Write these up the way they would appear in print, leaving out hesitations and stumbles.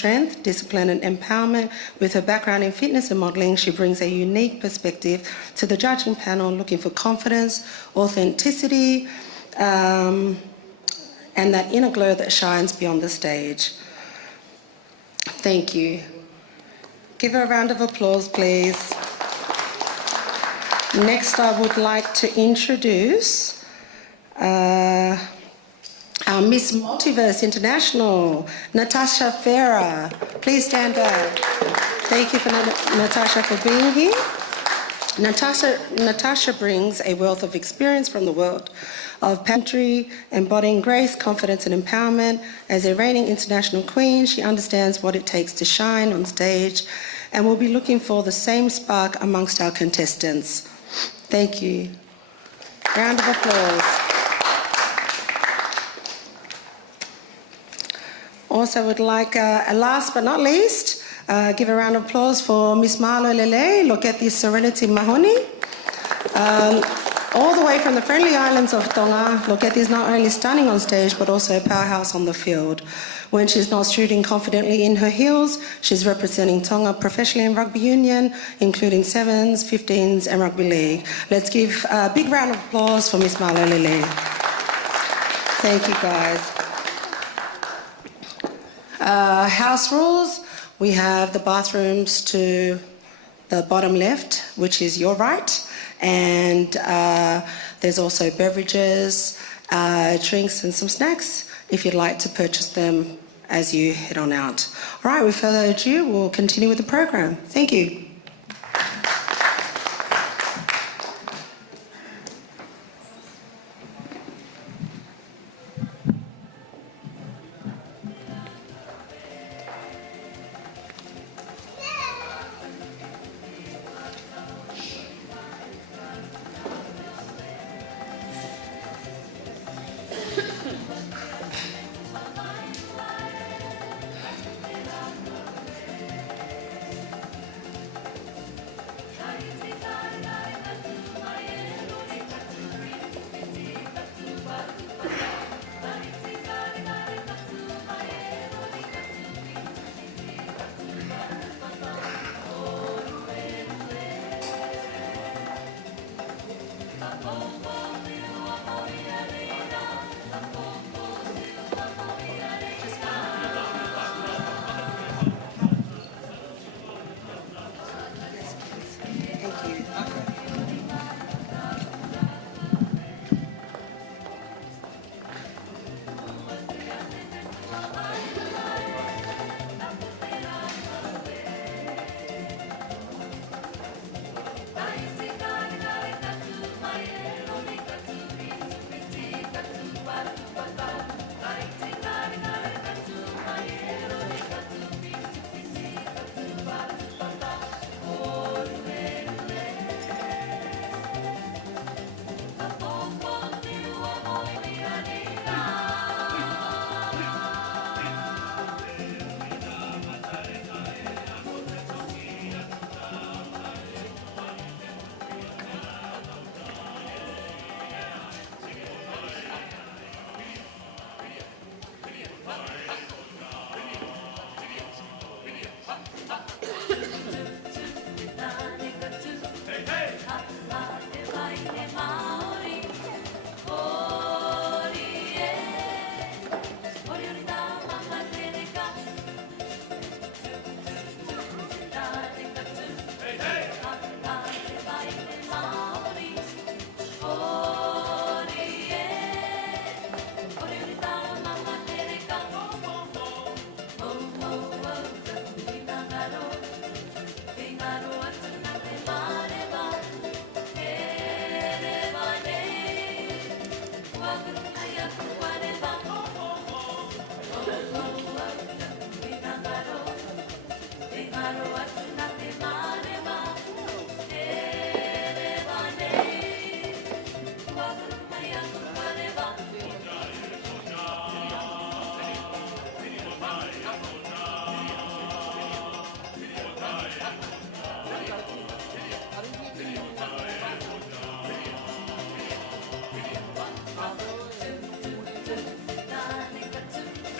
strength, discipline and empowerment. With her background in fitness and modelling, she brings a unique perspective to the judging panel, looking for confidence, authenticity, and that inner glow that shines beyond the stage. Thank you. Give her a round of applause, please. Next, I would like to introduce our Miss Multiverse International, Natasha Farah. Please stand up. Thank you for Natasha for being here. Natasha brings a wealth of experience from the world of pageantry, embodying grace, confidence and empowerment. As a reigning international queen, she understands what it takes to shine on stage and will be looking for the same spark amongst our contestants. Thank you. Round of applause. Also would like, last but not least, give a round of applause for Miss Marlo Lele, Loketi Serenity Mahoney. All the way from the friendly islands of Tonga, Loketi is not only stunning on stage, but also a powerhouse on the field. When she's not shooting confidently in her heels, she's representing Tonga professionally in rugby union, including 7s, 15s and rugby league. Let's give a big round of applause for Miss Marlo Lele. Thank you, guys. House rules. We have the bathrooms to the bottom left, which is your right. And there's also beverages, drinks and some snacks if you'd like to purchase them as you head on out. All right, without further ado, we'll continue with the program. Thank you.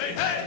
Hey, hey!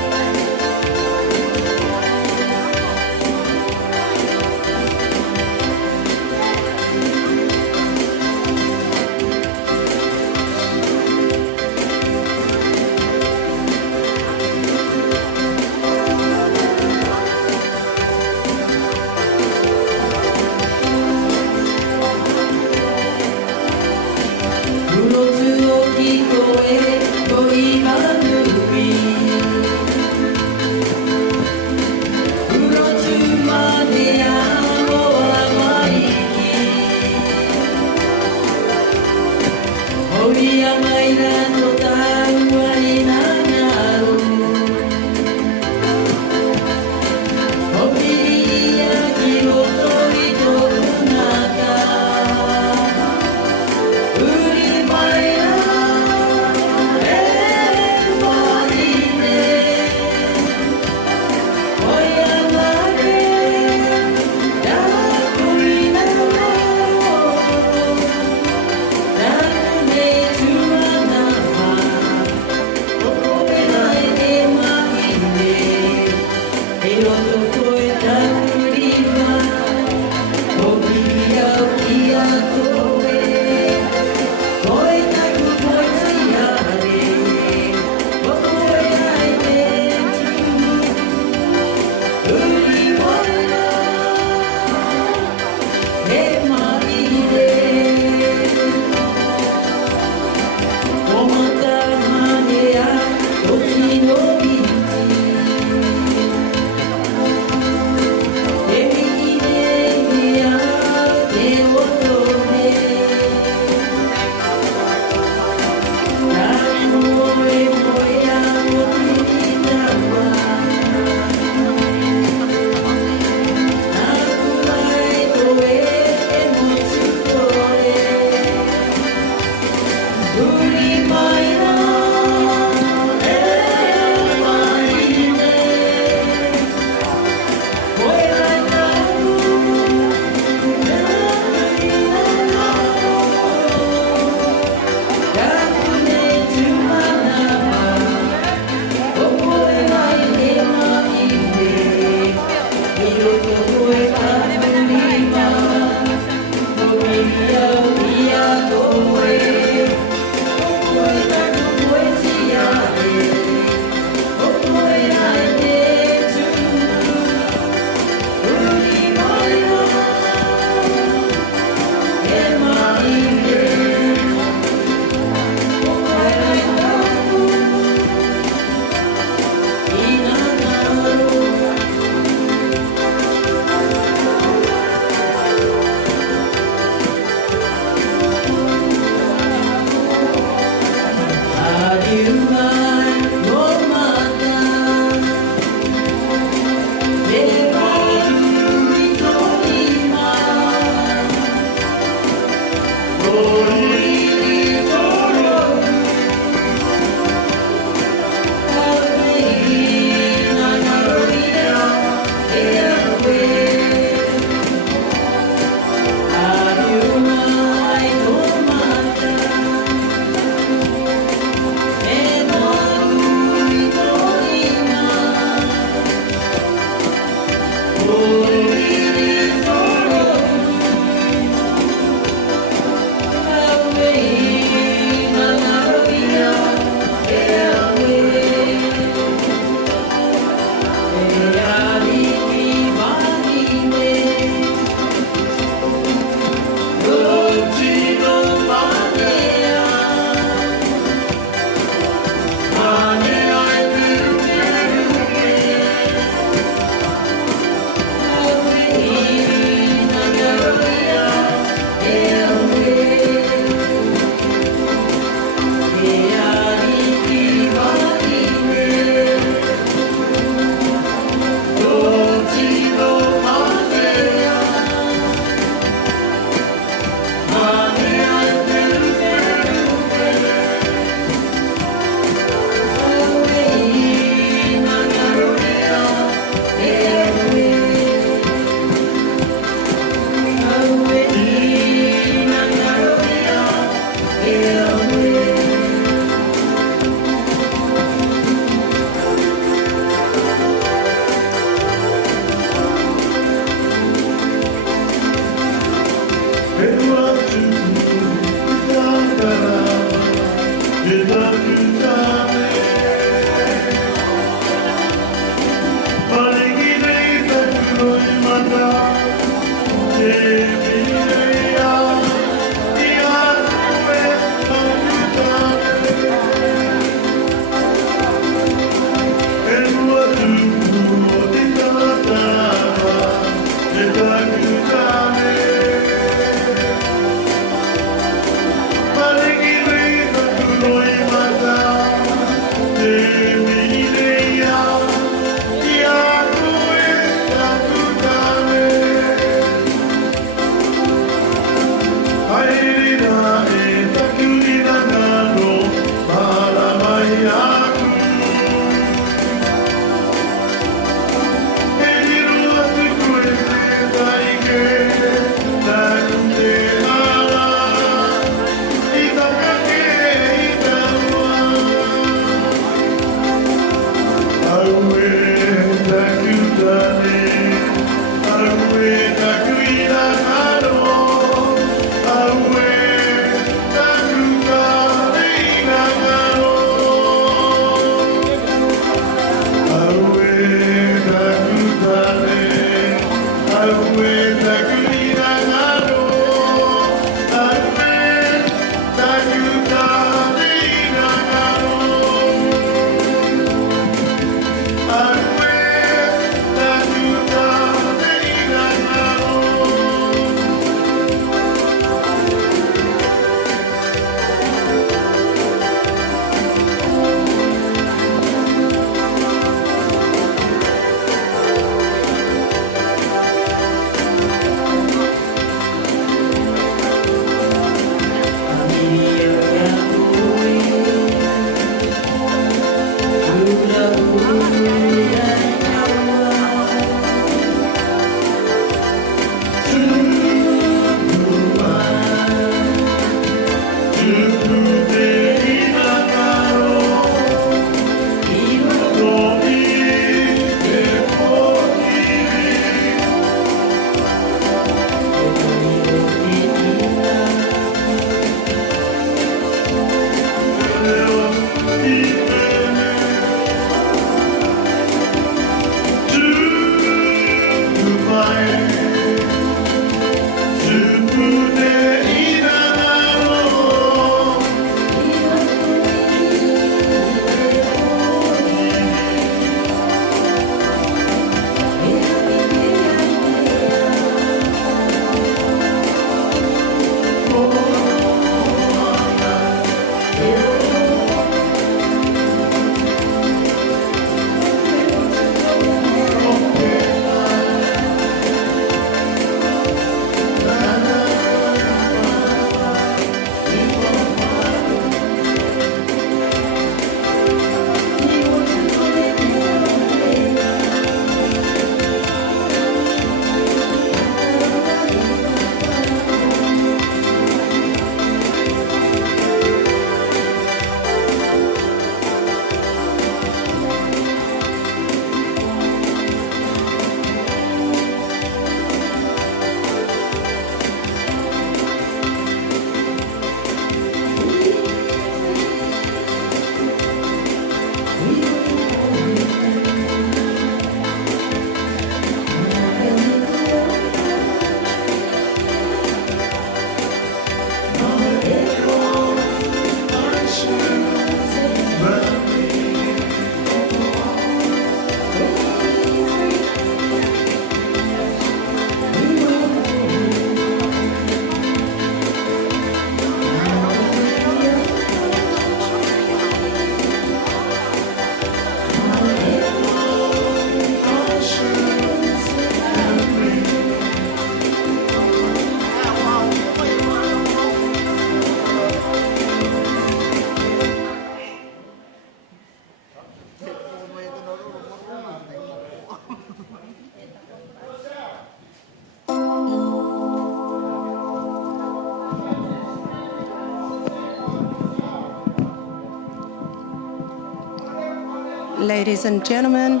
Ladies and gentlemen,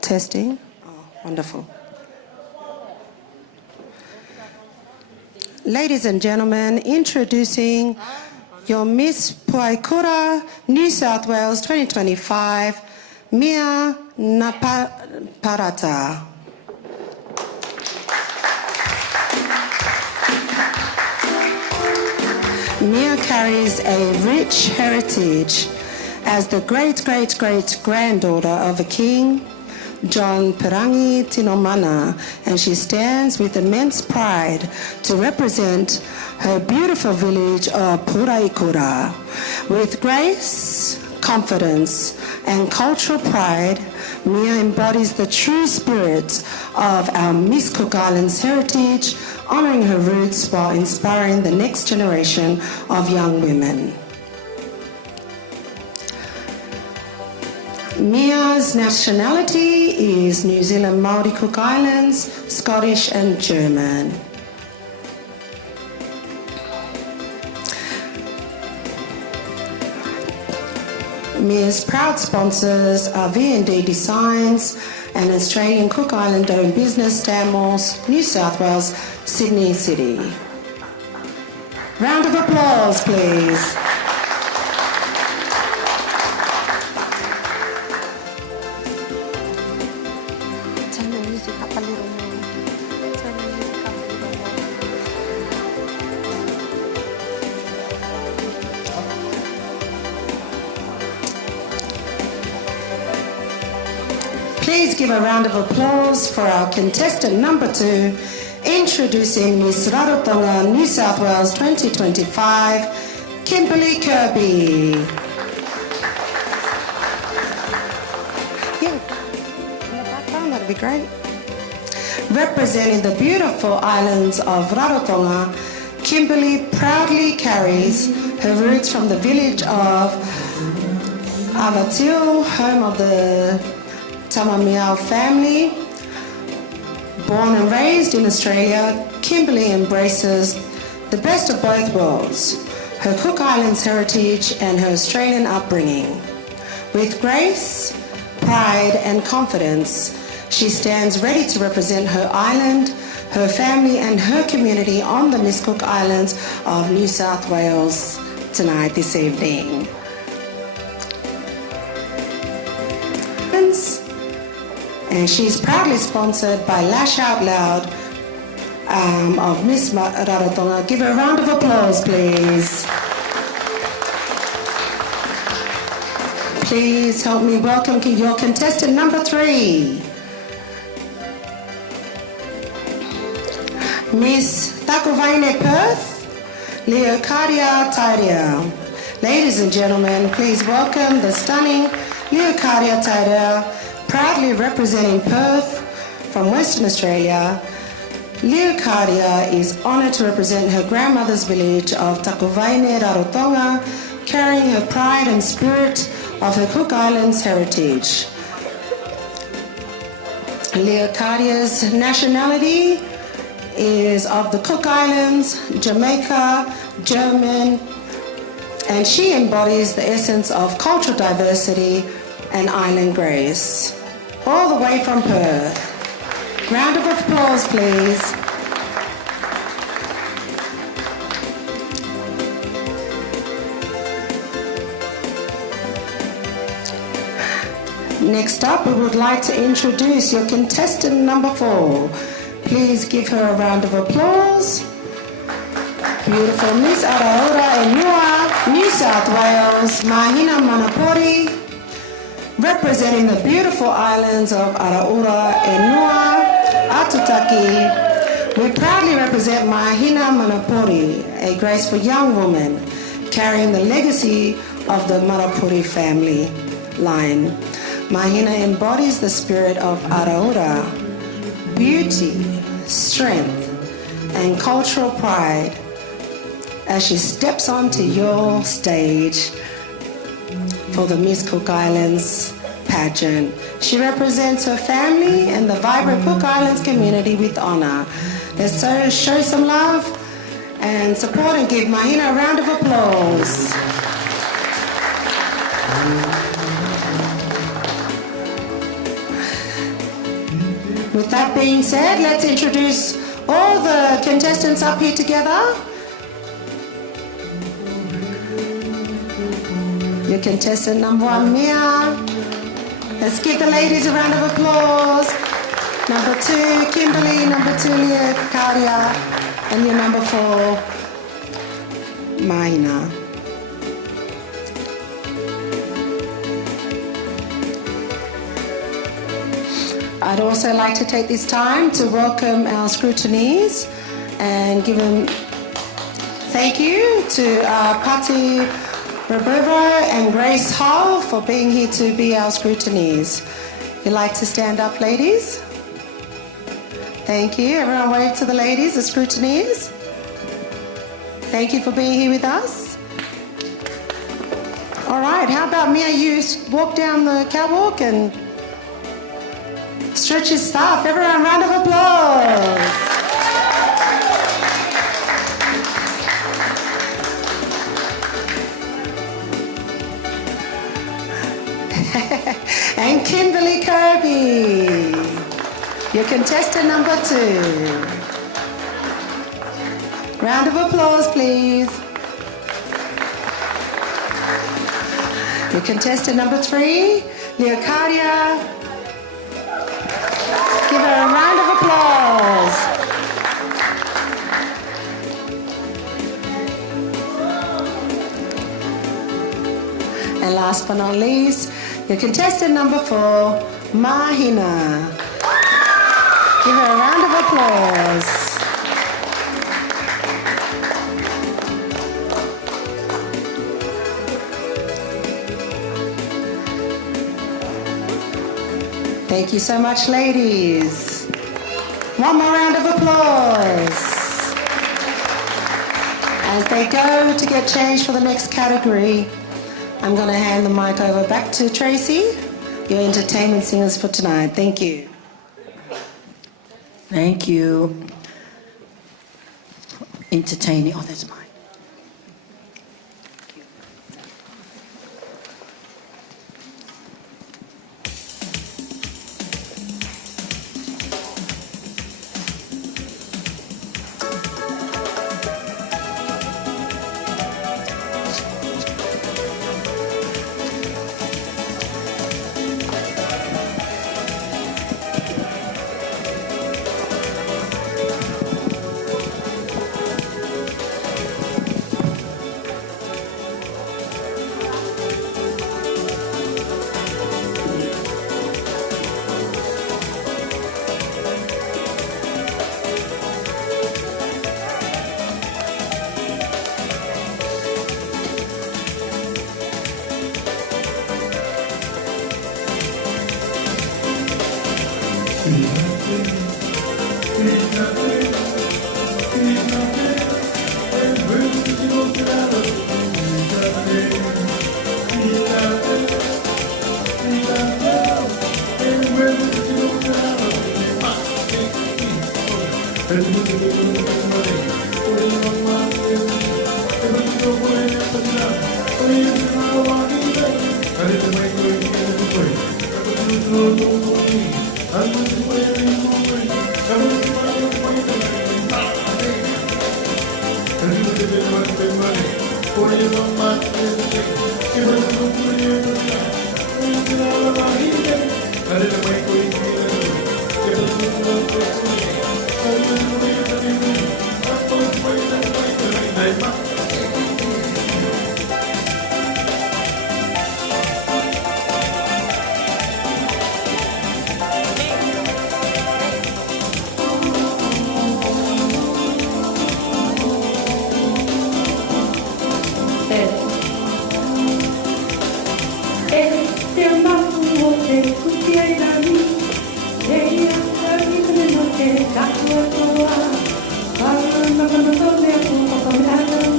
testing. Oh, wonderful. Ladies and gentlemen, introducing your Miss Puaikura New South Wales 2025, Mia Naparata. Mia carries a rich heritage as the great-great-great-granddaughter of a king, John Perangi Tinomana, and she stands with immense pride to represent her beautiful village of Puraikura. With grace, confidence, and cultural pride, Mia embodies the true spirit of our Miss Cook Islands heritage, honouring her roots while inspiring the next generation of young women. Mia's nationality is New Zealand Māori Cook Islands, Scottish and German. Mia's proud sponsors are V&D Designs and Australian Cook Island-owned business Stanmore's, New South Wales, Sydney City. Round of applause, please. Turn the music up a little more. Turn the music up a little more. Please give a round of applause for our contestant number 2, introducing Miss Rarotonga New South Wales 2025, Kimberly Kirby. Yeah, in the background, that'd be great. Representing the beautiful islands of Rarotonga, Kimberly proudly carries her roots from the village of Avatil, home of the Tamamiao family. Born and raised in Australia, Kimberly embraces the best of both worlds, her Cook Islands heritage and her Australian upbringing. With grace, pride and confidence, she stands ready to represent her island, her family and her community on the Miss Cook Islands of New South Wales tonight, this evening. And she's proudly sponsored by Lash Out Loud of Miss Rarotonga. Give her a round of applause, please. Please help me welcome your contestant number 3, Miss Takovaine Perth, Leocadia Tairea. Ladies and gentlemen, please welcome the stunning Leocadia Tairea, proudly representing Perth from Western Australia. Leocadia is honoured to represent her grandmother's village of Takovaine Rarotonga, carrying her pride and spirit of her Cook Islands heritage. Leocadia's nationality is of the Cook Islands, Jamaica, German, and she embodies the essence of cultural diversity and island grace. All the way from Perth. Round of applause, please. Next up, we would like to introduce your contestant number 4. Please give her a round of applause. Beautiful Miss Araura Enua, New South Wales, Mahina Manapori, representing the beautiful islands of Araura Enua, Atutaki. We proudly represent Mahina Manapori, a graceful young woman carrying the legacy of the Manapori family line. Mahina embodies the spirit of Araura, beauty, strength, and cultural pride as she steps onto your stage for the Miss Cook Islands pageant. She represents her family and the vibrant Cook Islands community with honour. Let's show some love and support and give Mahina a round of applause. With that being said, let's introduce all the contestants up here together. Your contestant number 1, Mia. Let's give the ladies a round of applause. Number 2, Kimberly. Number 2, Leah Karia. And your number 4, Mahina. I'd also like to take this time to welcome our scrutineers and give them thank you to Patti Roberto and Grace Hull for being here to be our scrutineers. You'd like to stand up, ladies? Thank you. Everyone wave to the ladies, the scrutineers. Thank you for being here with us. All right, how about Mia, you walk down the catwalk and stretch your stuff. Everyone, round of applause. And Kimberly Kirby, your contestant number 2. Round of applause, please. Your contestant number 3, Leocadia. Give her a round of applause. And last but not least, your contestant number 4, Mahina. Give her a round of applause. Thank you so much, ladies. One more round of applause. As they go to get changed for the next category, I'm going to hand the mic over back to Tracy, your entertainment singers for tonight. Thank you. Thank you. Entertaining. Oh, that's mine. Thank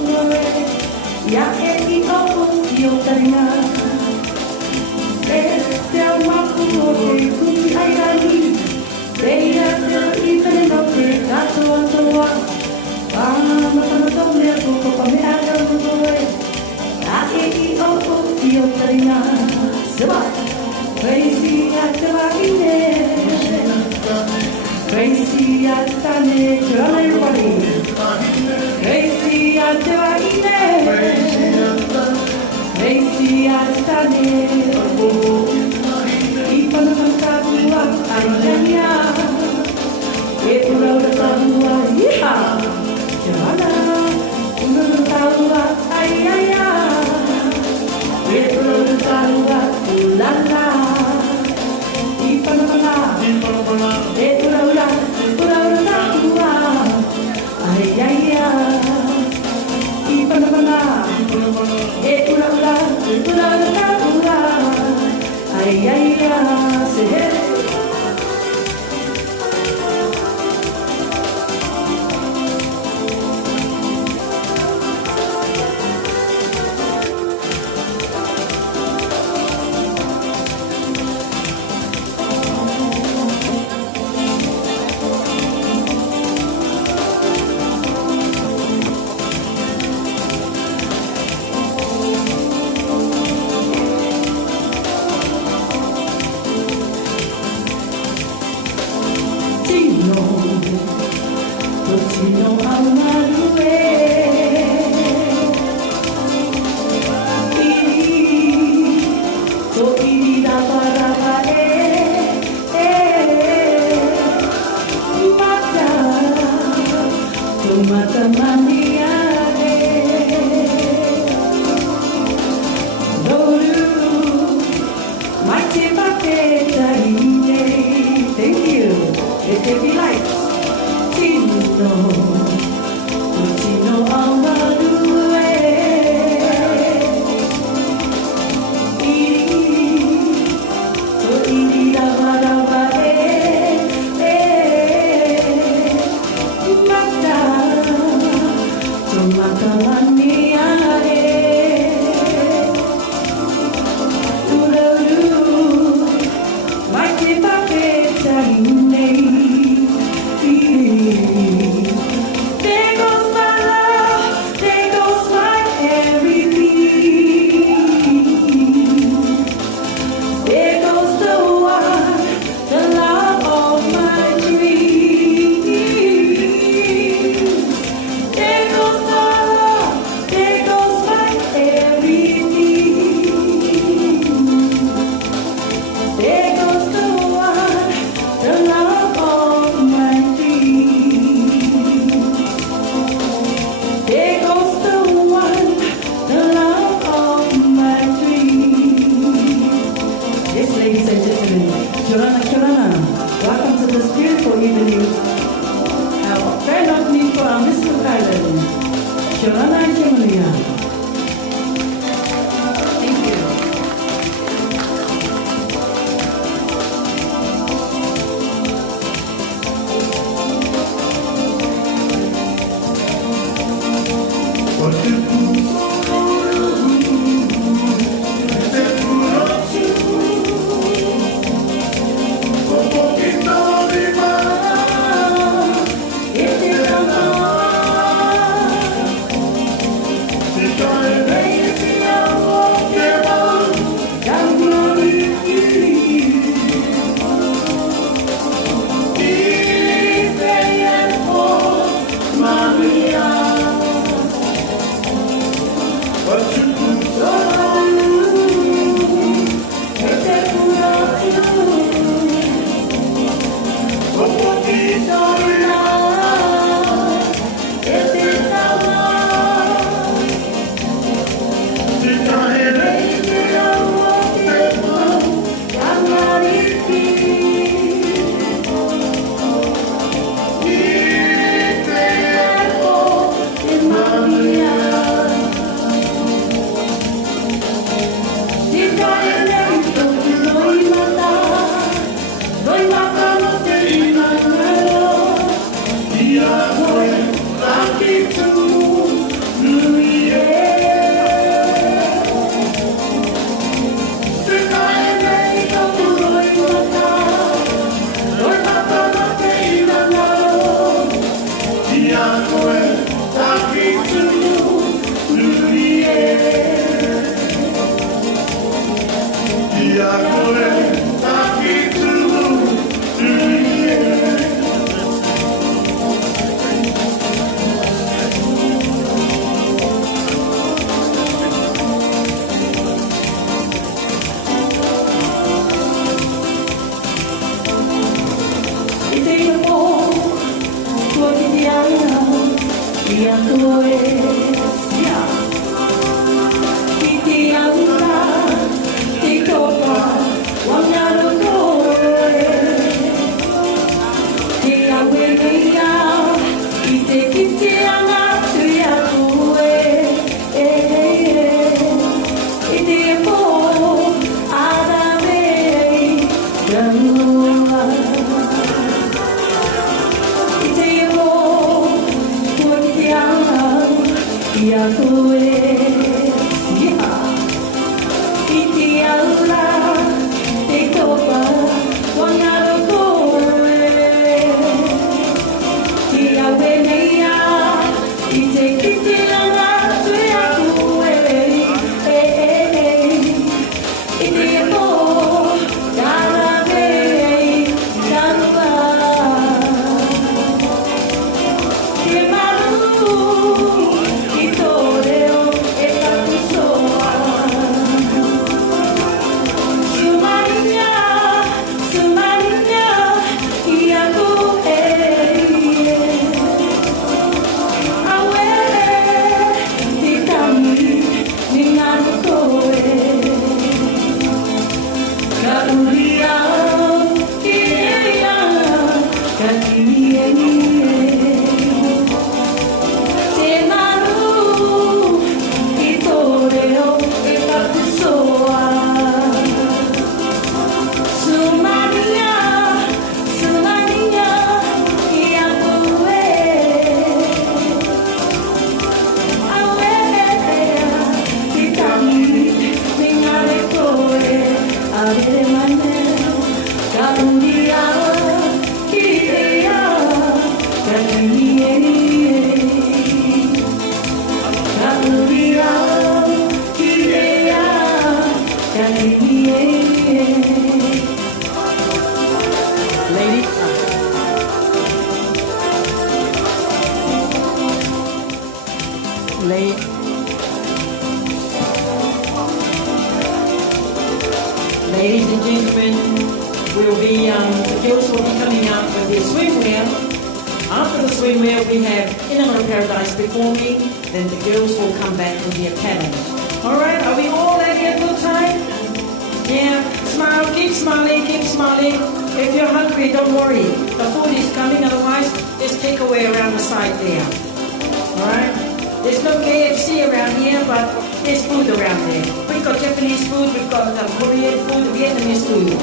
you. Ladies and gentlemen, the girls will be coming out with their swimwear. After the swimwear, we have In and Out of Paradise performing, then the girls will come back with their pageant. Alright, are we all having a good time? Yeah, smile, keep smiling, keep smiling. If you're hungry, don't worry. The food is coming, otherwise, there's takeaway around the side there. Alright? There's no KFC around here, but there's food around there. We've got Japanese food, we've got Korean food, Vietnamese food.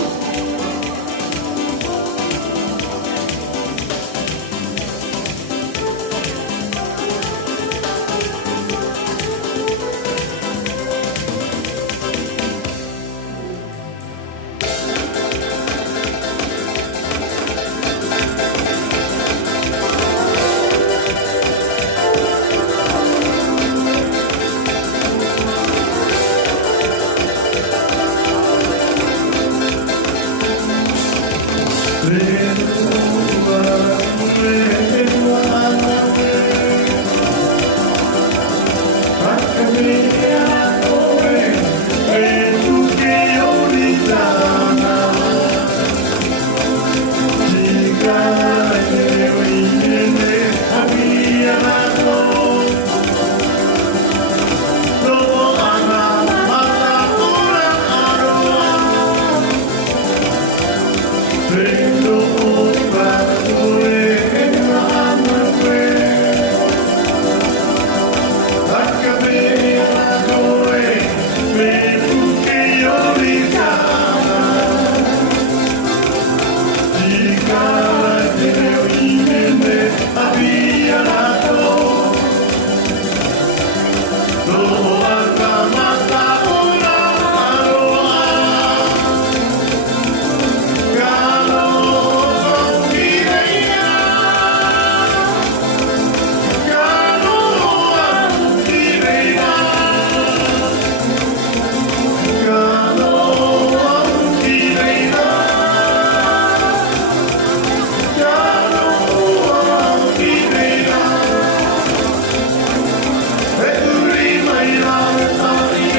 Every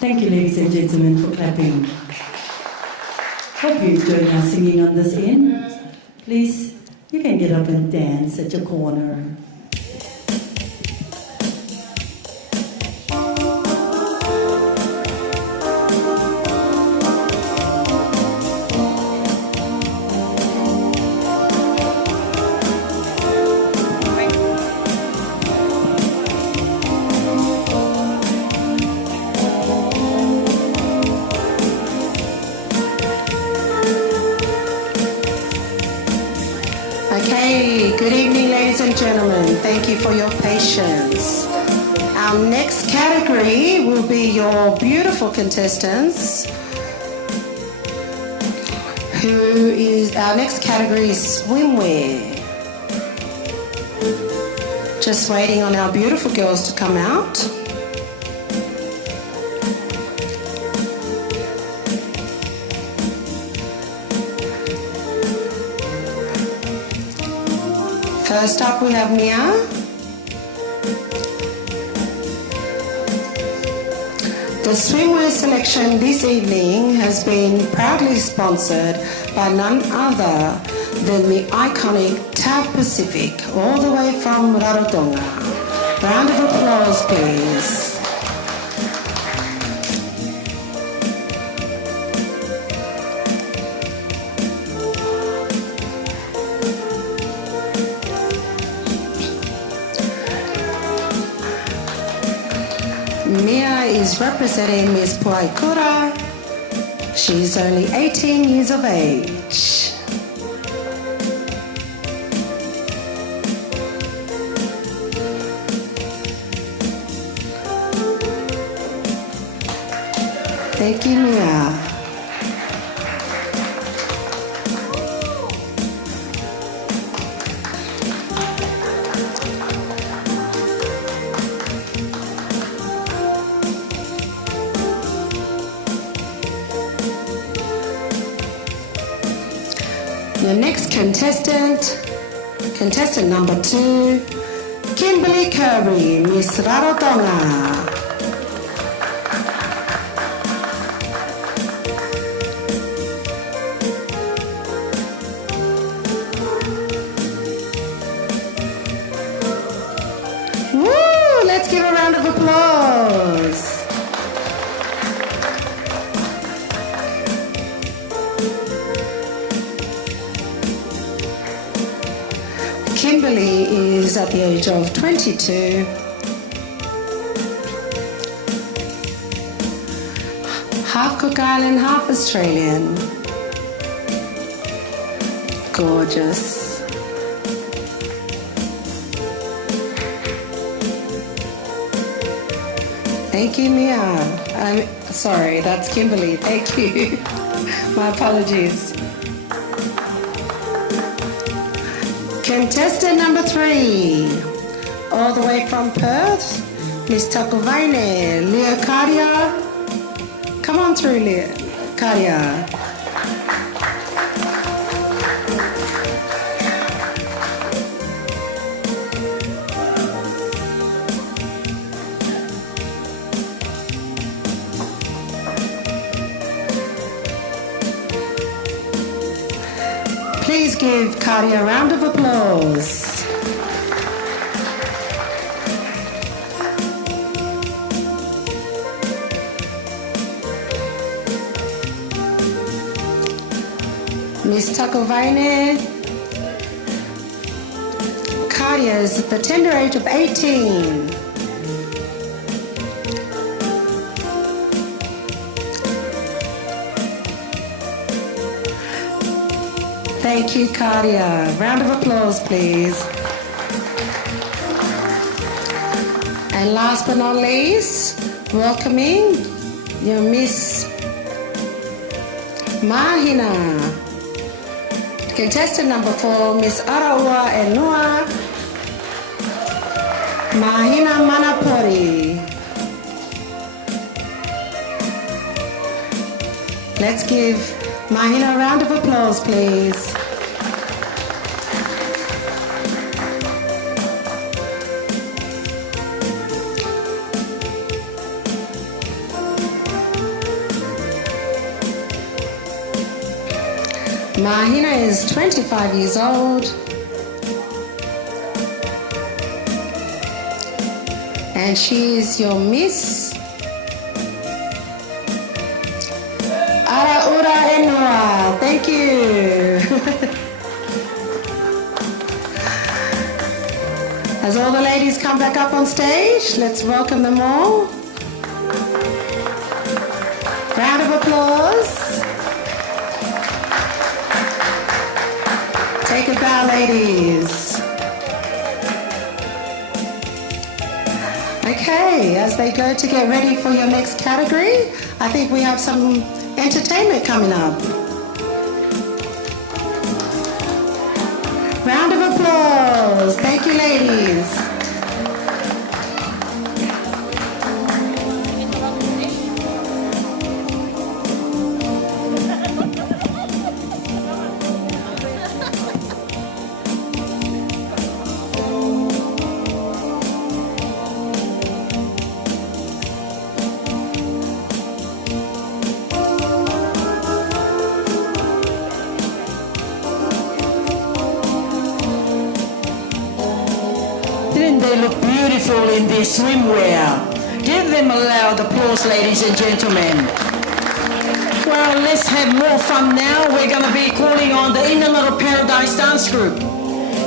Thank you, ladies and gentlemen, for clapping. Hope you enjoyed our singing on this end. Please, you can get up and dance at your corner. Okay, good evening, ladies and gentlemen. Thank you for your patience. Our next category will be your beautiful contestants. Our next category is swimwear. Just waiting on our beautiful girls to come out. First up, we have Mia. The swimwear selection this evening has been proudly sponsored by none other than the iconic TAB Pacific, all the way from Rarotonga. Round of applause, please. Mia is representing Miss Puaikura. She's only 18 years of age. Thank you, Mia. your next contestant, contestant number 2, Kimberly Kirby, Miss Rarotonga. Woo! Let's give a round of applause. Kimberly is at the age of 22. Half Cook Island, half Australian. Gorgeous. Thank you, Mia. I'm sorry, that's Kimberly. Thank you. My apologies. Contestant number 3, all the way from Perth, Miss Takovaine, Leah Kadia. Come on through, Leah Kadia. Please give Kadia a round of applause. Miss Takovaine. Kadia is at the tender age of 18. Thank you, Kadia. Round of applause, please. And last but not least, welcoming your Miss Mahina. Contestant number 4, Miss Araua Enua Mahina Manapori. Let's give Mahina a round of applause, please. Mahina is 25 years old and she is your Miss Araura Enua. Thank you. As all the ladies come back up on stage, let's welcome them all. Round of applause. Take a bow, ladies. Okay, as they go to get ready for your next category, I think we have some entertainment coming up. Round of applause. Thank you, ladies. Didn't they look beautiful in their swimwear? Give them a loud applause, ladies and gentlemen. Well, let's have more fun now. We're going to be calling on the Interlude Paradise Dance Group.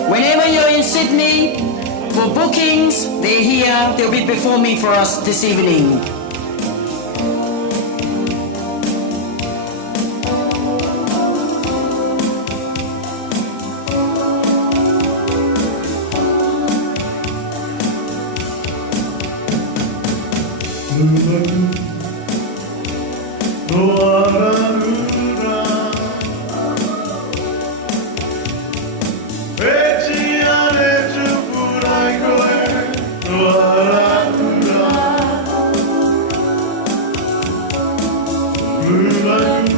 Whenever you're in Sydney, for bookings, they're here. They'll be performing for us this evening. Moonlight,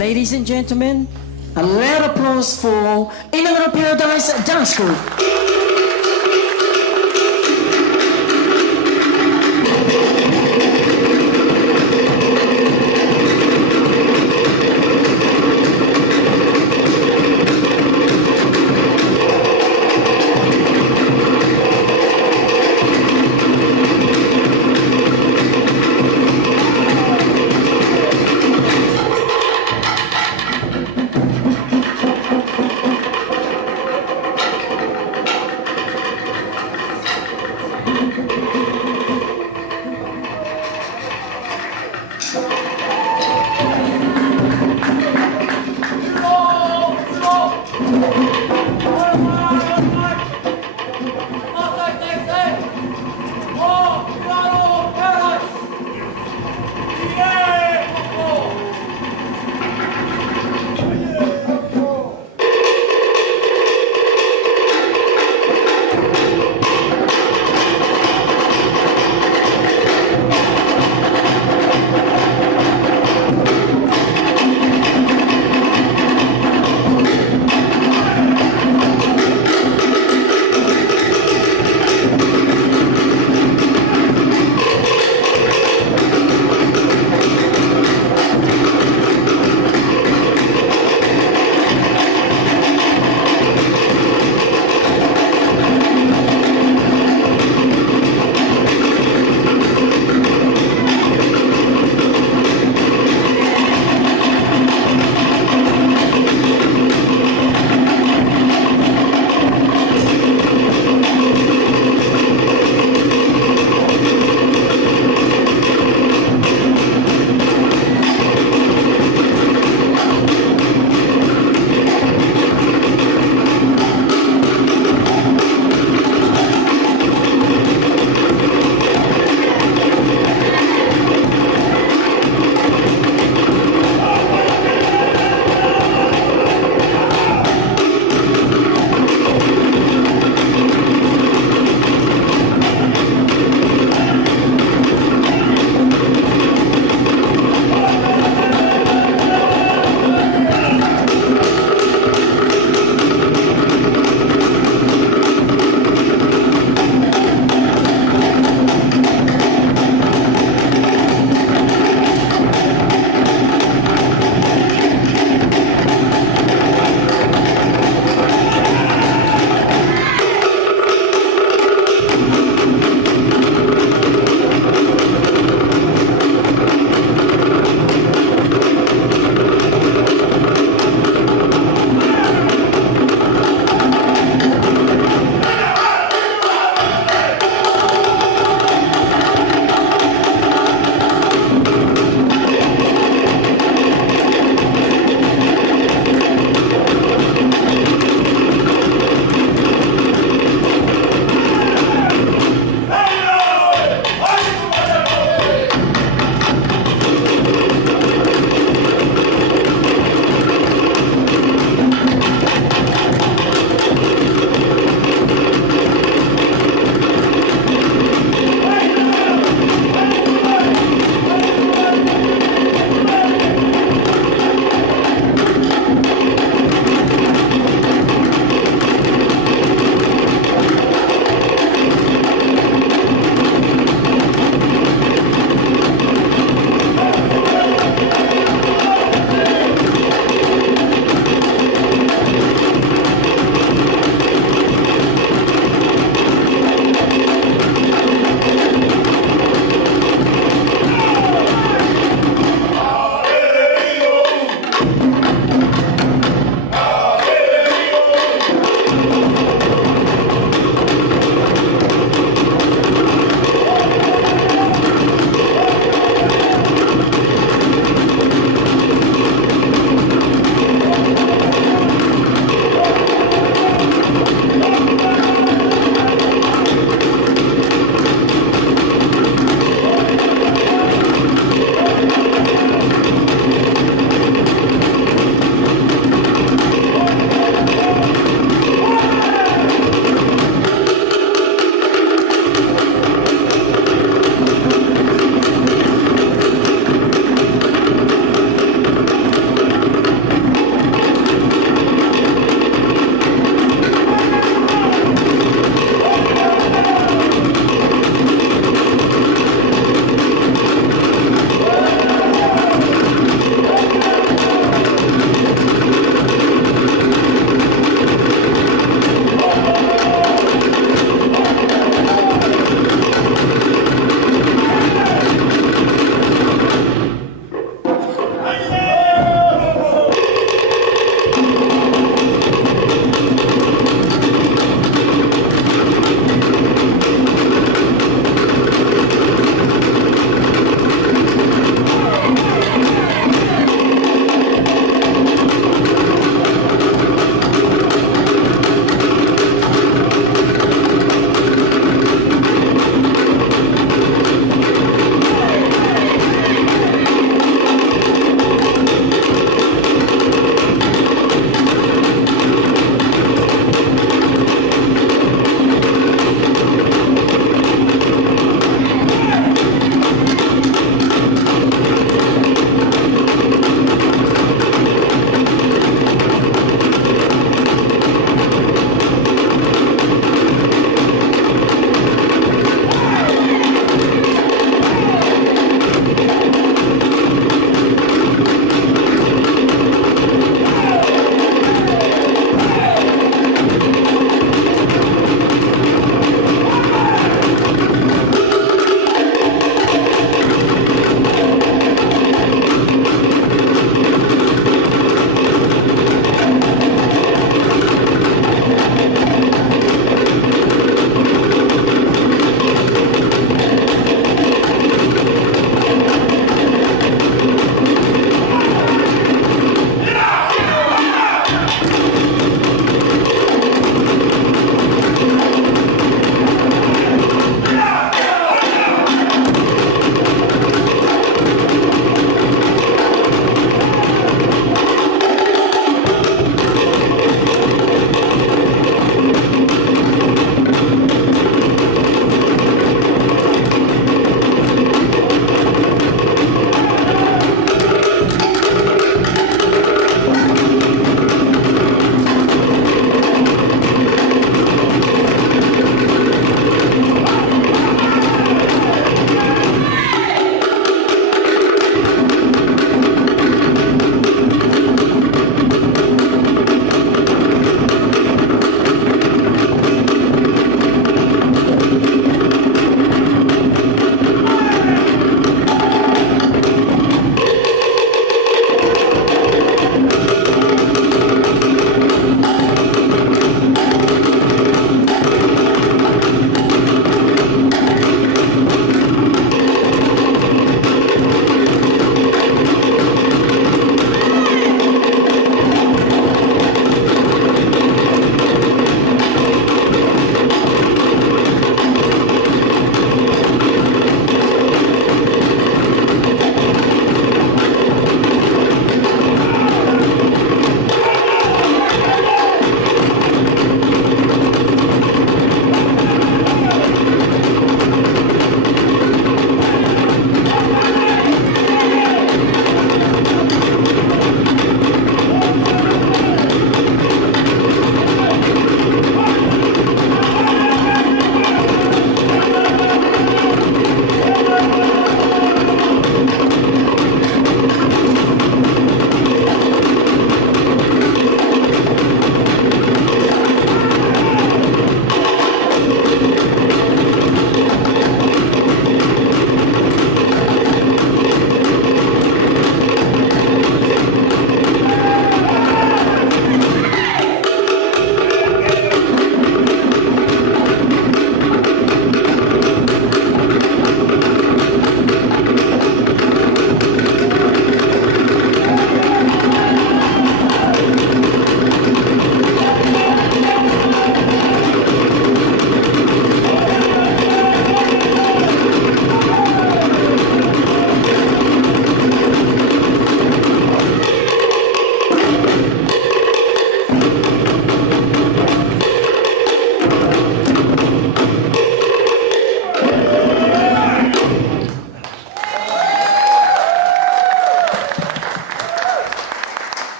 Ladies and gentlemen, a loud applause for Inner Paradise Dance Group.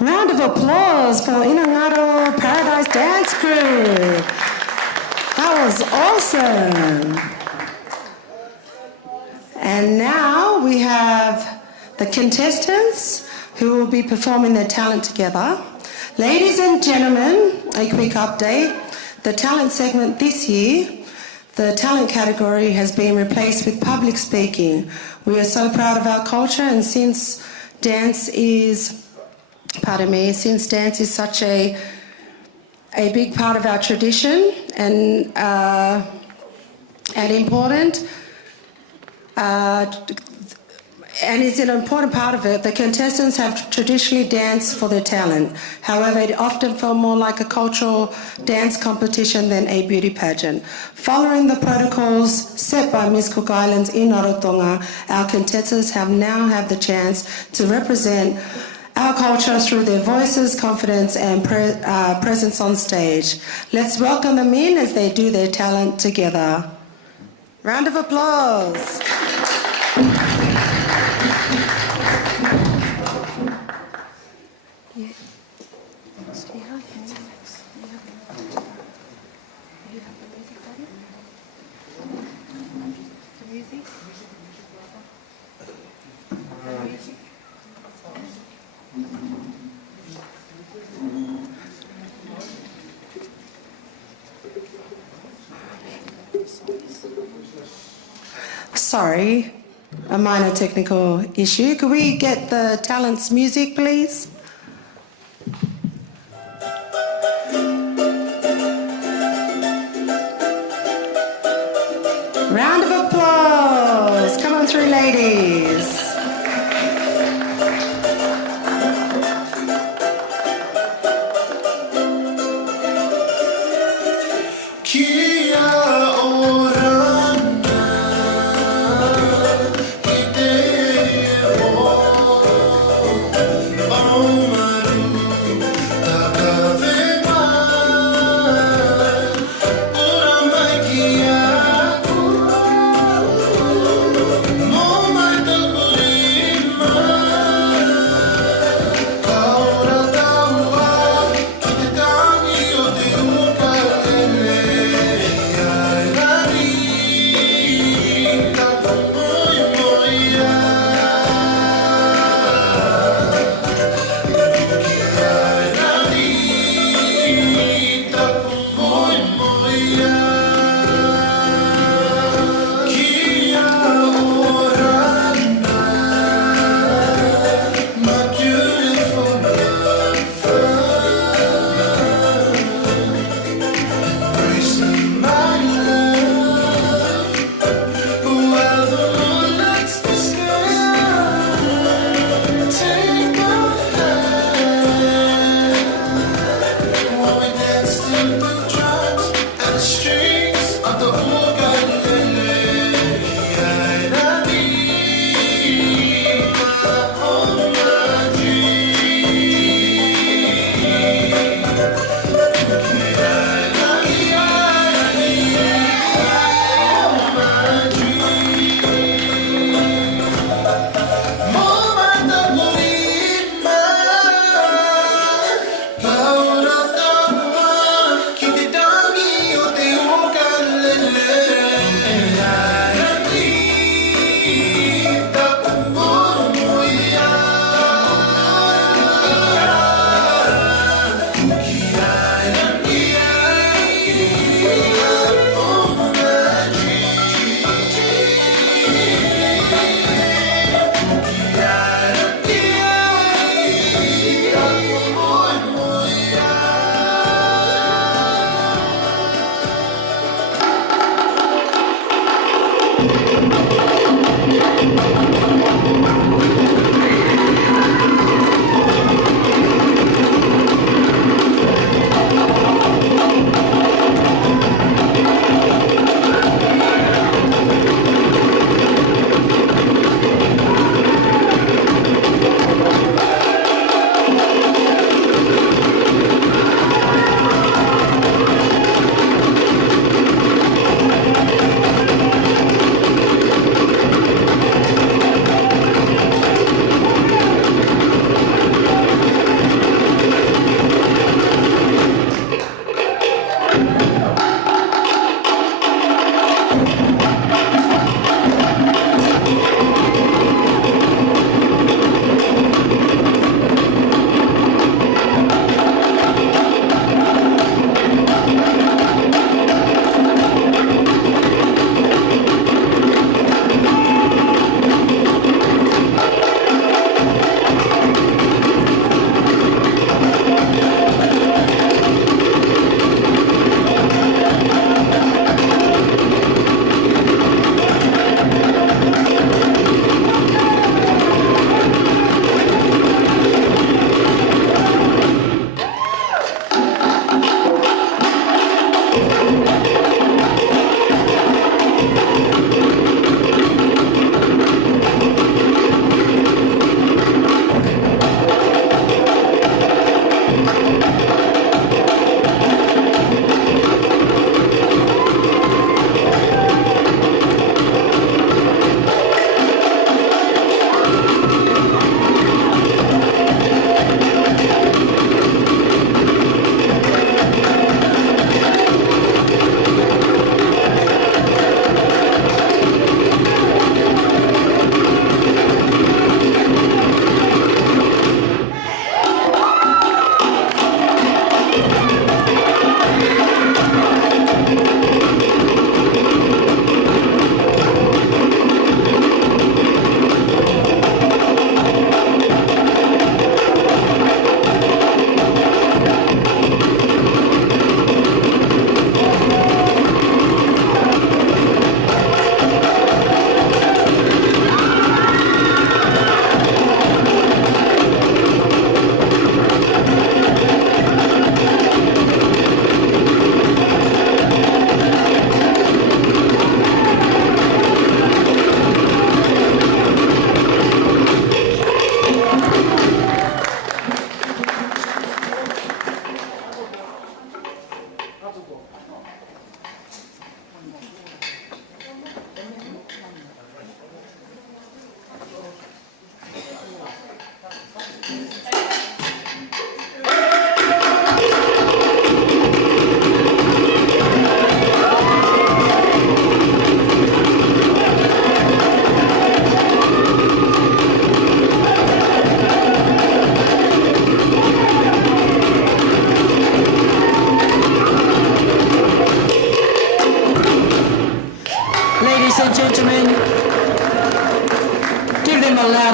Round of applause for Inangaro Paradise Dance Crew. That was awesome. And now we have the contestants who will be performing their talent together. Ladies and gentlemen, a quick update. The talent segment this year, the talent category has been replaced with public speaking. We are so proud of our culture, and since dance is such a big part of our tradition and important, and is an important part of it, the contestants have traditionally danced for their talent. However, it often felt more like a cultural dance competition than a beauty pageant. Following the protocols set by Miss Cook Islands in Rarotonga, our contestants now have the chance to represent our culture through their voices, confidence and presence on stage. Let's welcome them in as they do their talent together. Round of applause. Sorry, a minor technical issue. Could we get the talent's music, please? Round of applause. Come on through, ladies. Mom, I don't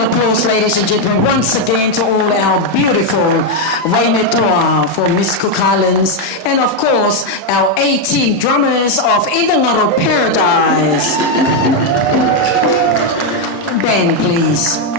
applause, ladies and gentlemen, once again to all our beautiful Waimetoa for Miss Cook Highlands, and of course our 18 drummers of Interlude Paradise. Band, please.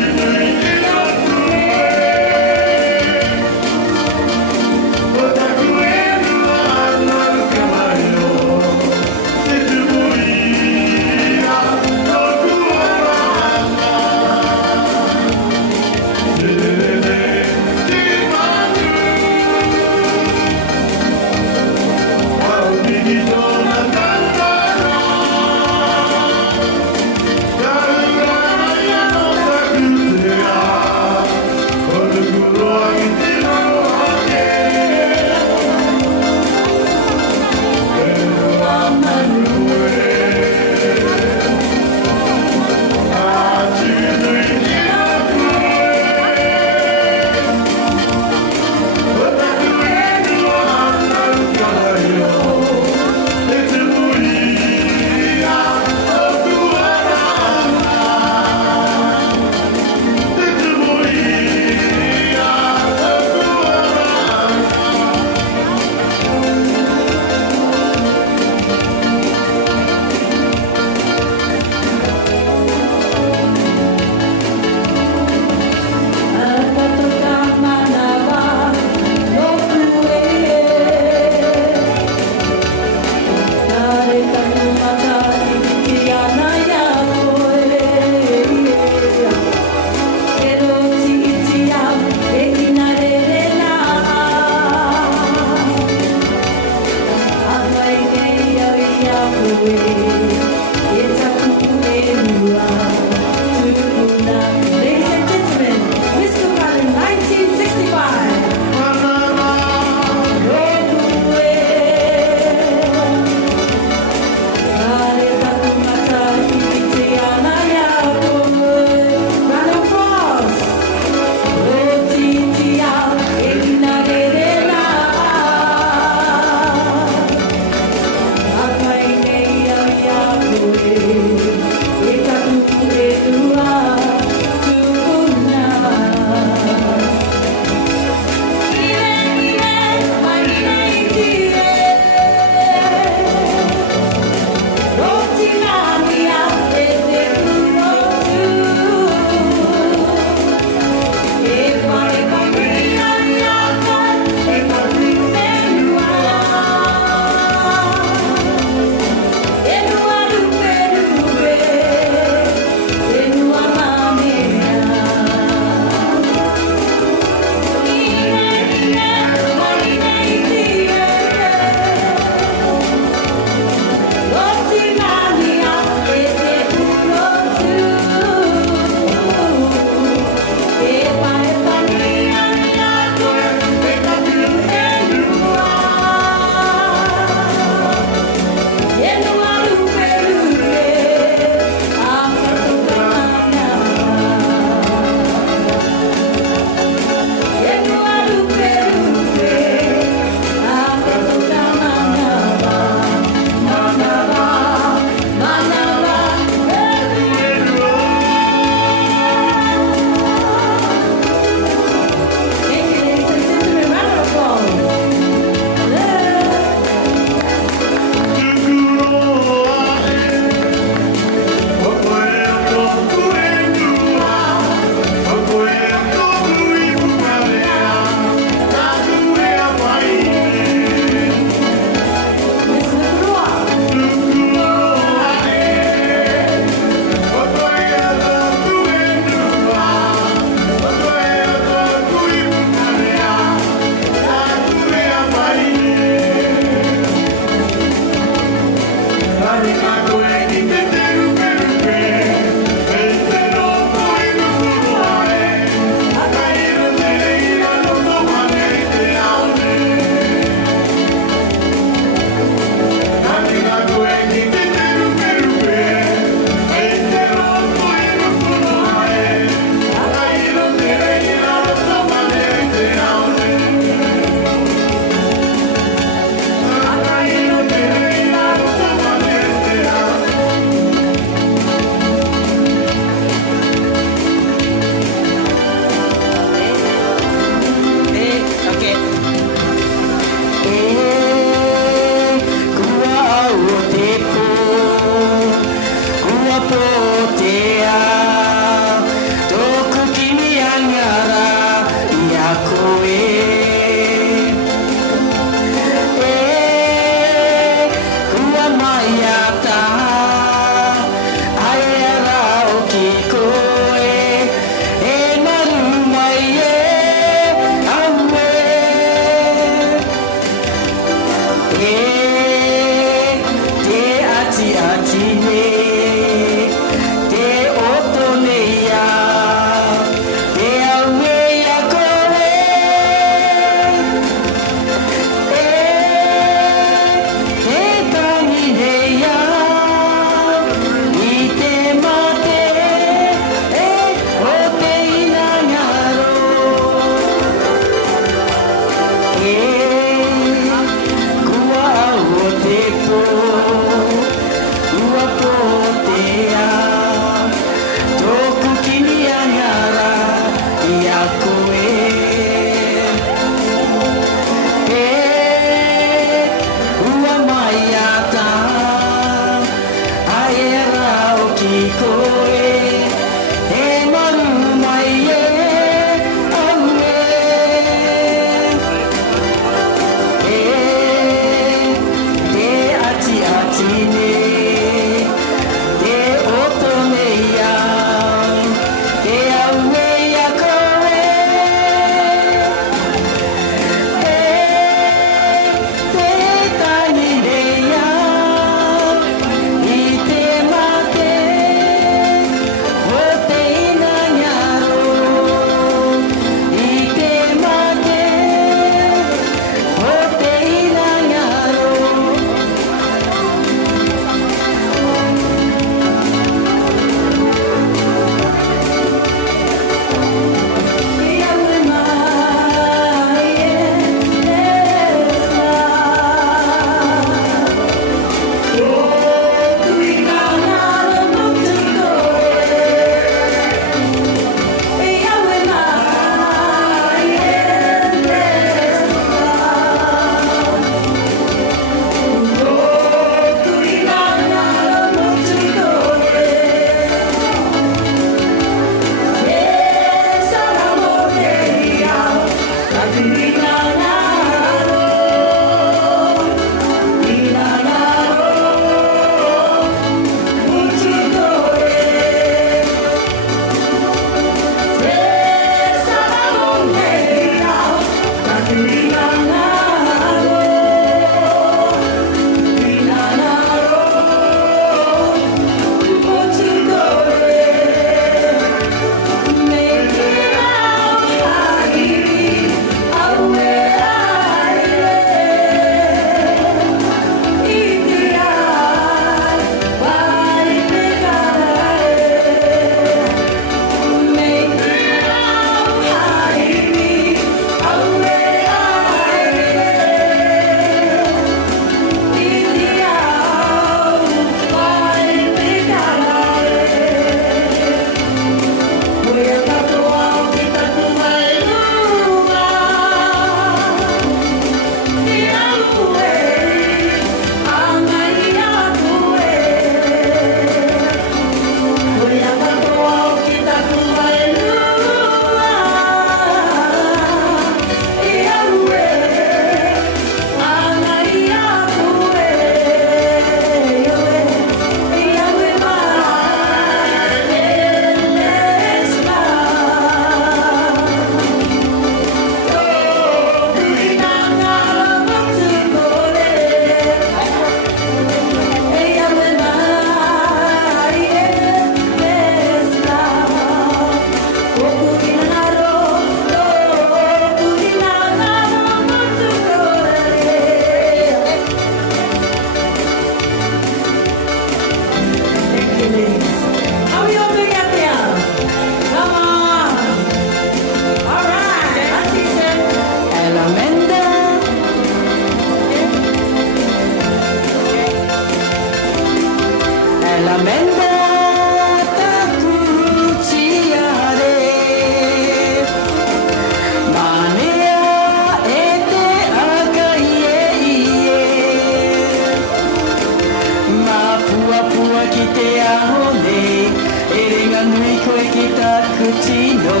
te aho nei, e ringa nui koe ki tā kuti no.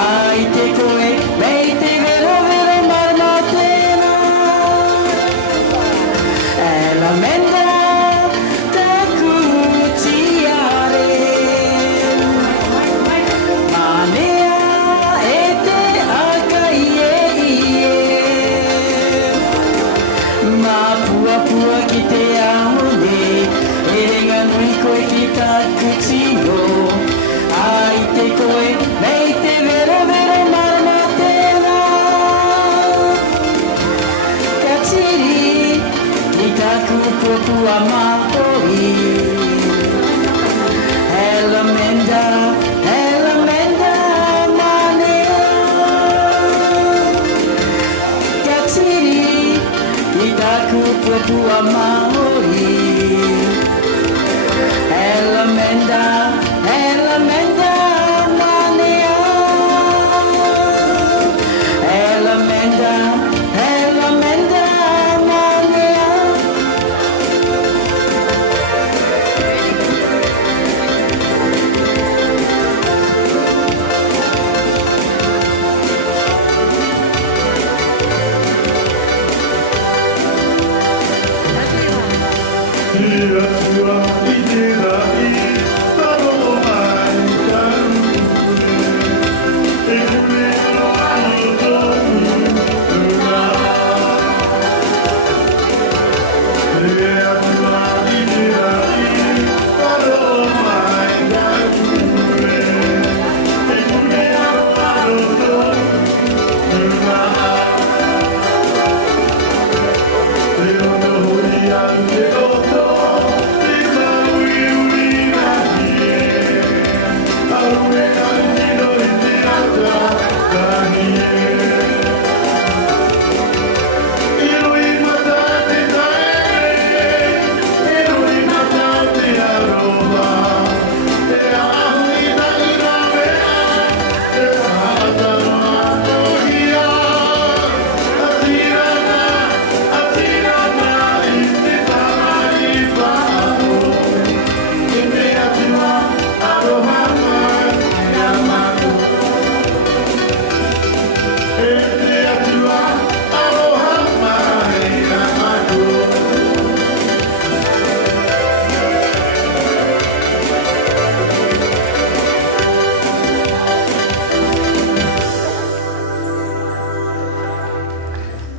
Ai te koe, mei te vero vero marama tēnā. E la menda tā kuti are. Manea e te aka ie ie. Ma pua pua ki te aho nei, e ringa nui koe ki tā kuti no. Ai te koe, mei te vero vero marama tēnā. Ka tiri ki tāku pua mahoi. Hela menda manea. Ka tiri ki tāku pua mahoi. Hela menda manea. Hela menda manea.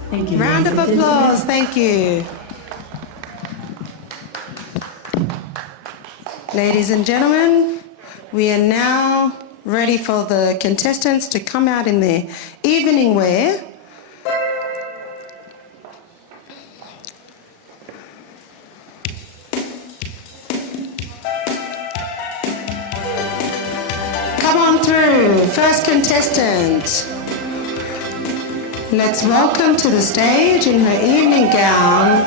Thank you. Round of applause. Thank you. Ladies and gentlemen, we are now ready for the contestants to come out in their evening wear. Come on through. First contestant. Let's welcome to the stage in her evening gown.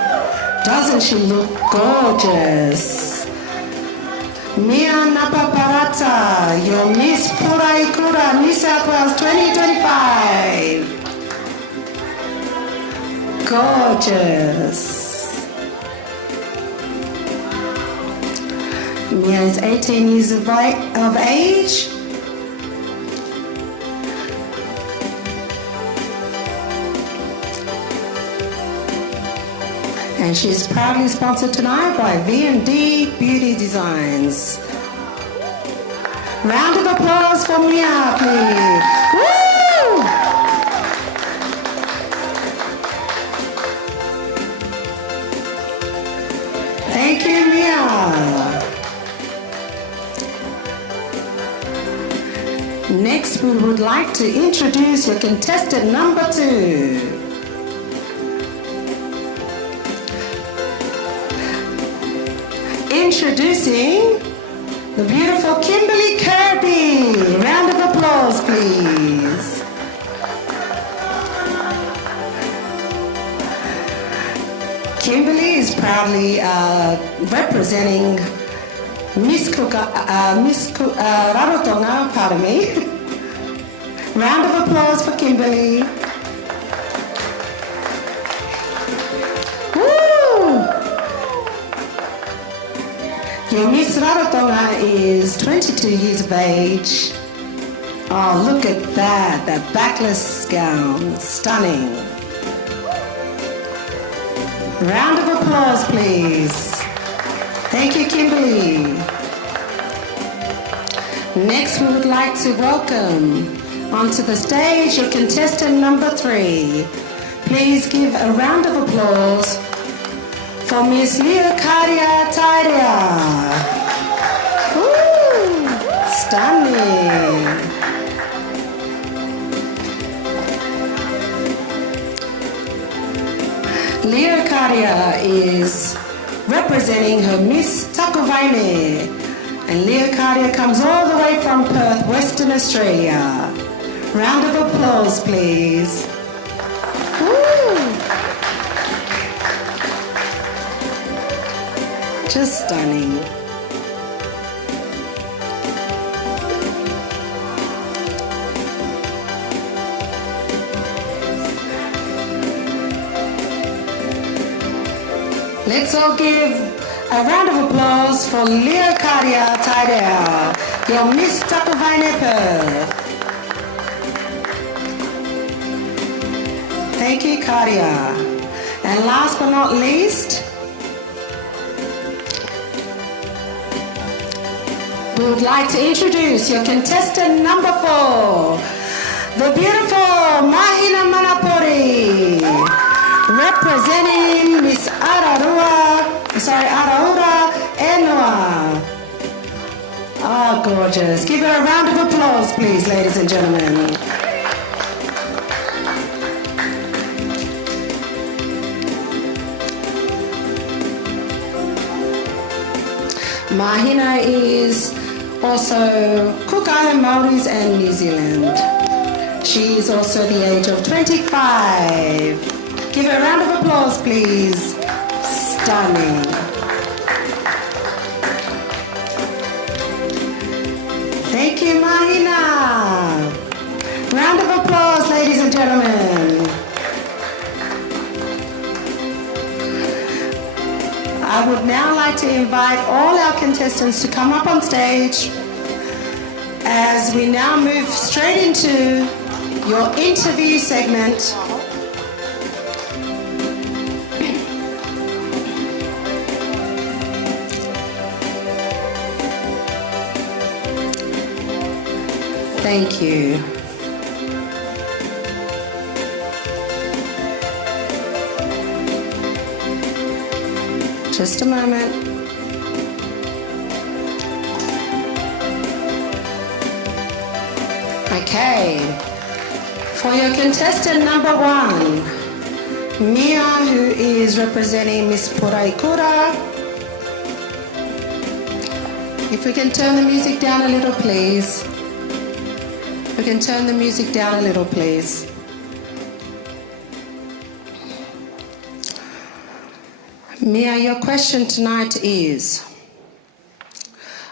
Doesn't she look gorgeous? Mia Napaparata, your Miss Puraikura, New South Wales 2025. Gorgeous. Mia is 18 years of age. And she's proudly sponsored tonight by V&D Beauty Designs. Round of applause for Mia, please. Woo! Thank you, Mia. Next, we would like to introduce your contestant number 2. Introducing the beautiful Kimberly Kirby. Round of applause, please. Kimberly is proudly representing Miss Rarotonga, pardon me. Round of applause for Kimberly. Your Miss Rarotonga is 22 years of age. Oh, look at that, that backless gown, stunning. Round of applause, please. Thank you, Kimberly. Next, we would like to welcome onto the stage your contestant number 3. Please give a round of applause for Miss Leocadia Tairea. Woo! Stunning. Leocadia is representing her Miss Takovaine. And Leocadia comes all the way from Perth, Western Australia. Round of applause, please. Woo! Just stunning. Let's all give a round of applause for Leocadia Tairea, your Miss Takovaine Perth. Thank you, Kadia. And last but not least, we would like to introduce your contestant number 4, the beautiful Mahina Manapori, representing Miss Araura Enua. Oh, gorgeous. Give her a round of applause, please, ladies and gentlemen. Mahina is also Cook Island Maoris and New Zealand. She is also the age of 25. Give her a round of applause, please. Stunning. Thank you, Mahina. Round of applause, ladies and gentlemen. I would now like to invite all our contestants to come up on stage as we now move straight into your interview segment. Thank you. Just a moment. Okay. For your contestant number 1, Mia, who is representing Miss Puraikura. If we can turn the music down a little, please. We can turn the music down a little, please. Mia, your question tonight is,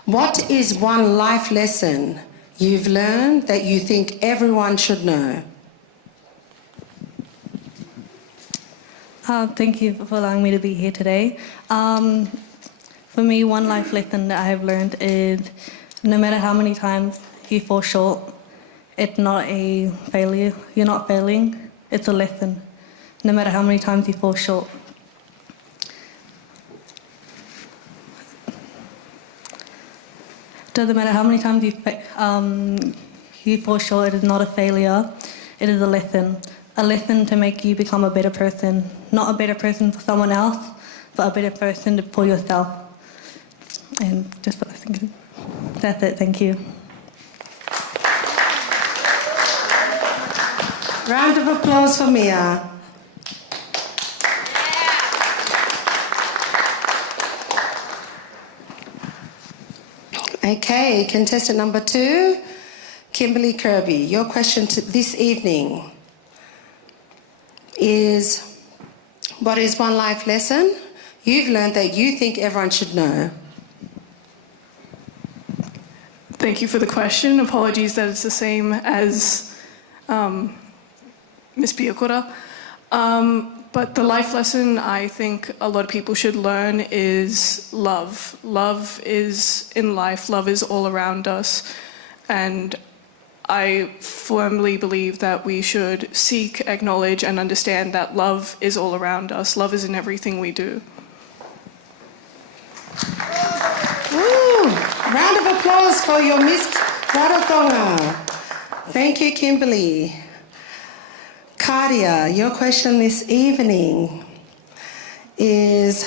what is one life lesson you've learned that you think everyone should know? Thank you for allowing me to be here today. For me, one life lesson that I have learned is no matter how many times you fall short, it's not a failure. You're not failing. It's a lesson. No matter how many times you fall short. Doesn't matter how many times you fall short, it is not a failure. It is a lesson. A lesson to make you become a better person. Not a better person for someone else, but a better person for yourself. And just what I think. That's it. Thank you. Round of applause for Mia. Okay, contestant number 2, Kimberly Kirby. Your question this evening is, what is one life lesson you've learned that you think everyone should know? Thank you for the question. Apologies that it's the same as Ms. Piakura. But the life lesson I think a lot of people should learn is love. Love is in life, love is all around us. And I firmly believe that we should seek, acknowledge, and understand that love is all around us. Love is in everything we do. Woo! Round of applause for your Miss Rarotonga. Thank you, Kimberly. Kadia, your question this evening is,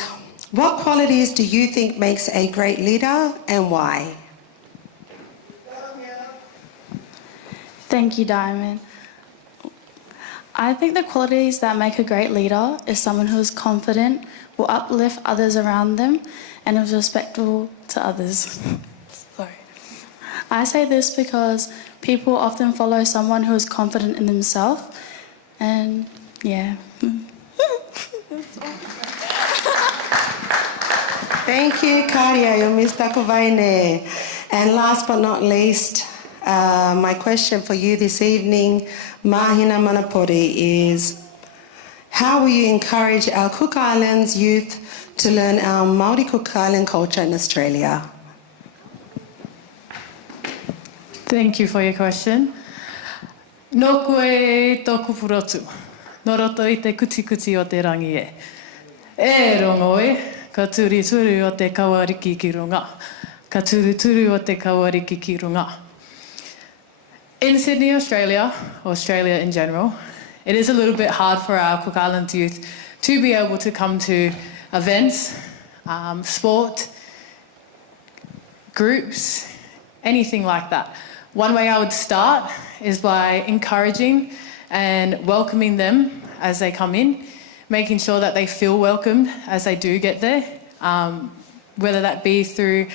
what qualities do you think makes a great leader and why? Thank you, Diamond. I think the qualities that make a great leader is someone who is confident, will uplift others around them, and is respectful to others. Sorry. I say this because people often follow someone who is confident in themselves, and yeah. Thank you, Kadia, your Miss Takuvaine. And last but not least, my question for you this evening, Mahina Manapori, is how will you encourage our Cook Islands youth to learn our Māori Cook Island culture in Australia? Thank you for your question. Nō koe tōku purotu. Nō roto I te kuti o te rangi e. E rongo e, ka turi o te kawariki ki runga. Ka turu o te kawariki ki runga. In Sydney, Australia, or Australia in general, it is a little bit hard for our Cook Islands youth to be able to come to events, sport, groups, anything like that. One way I would start is by encouraging and welcoming them as they come in, making sure that they feel welcomed as they do get there, whether that be through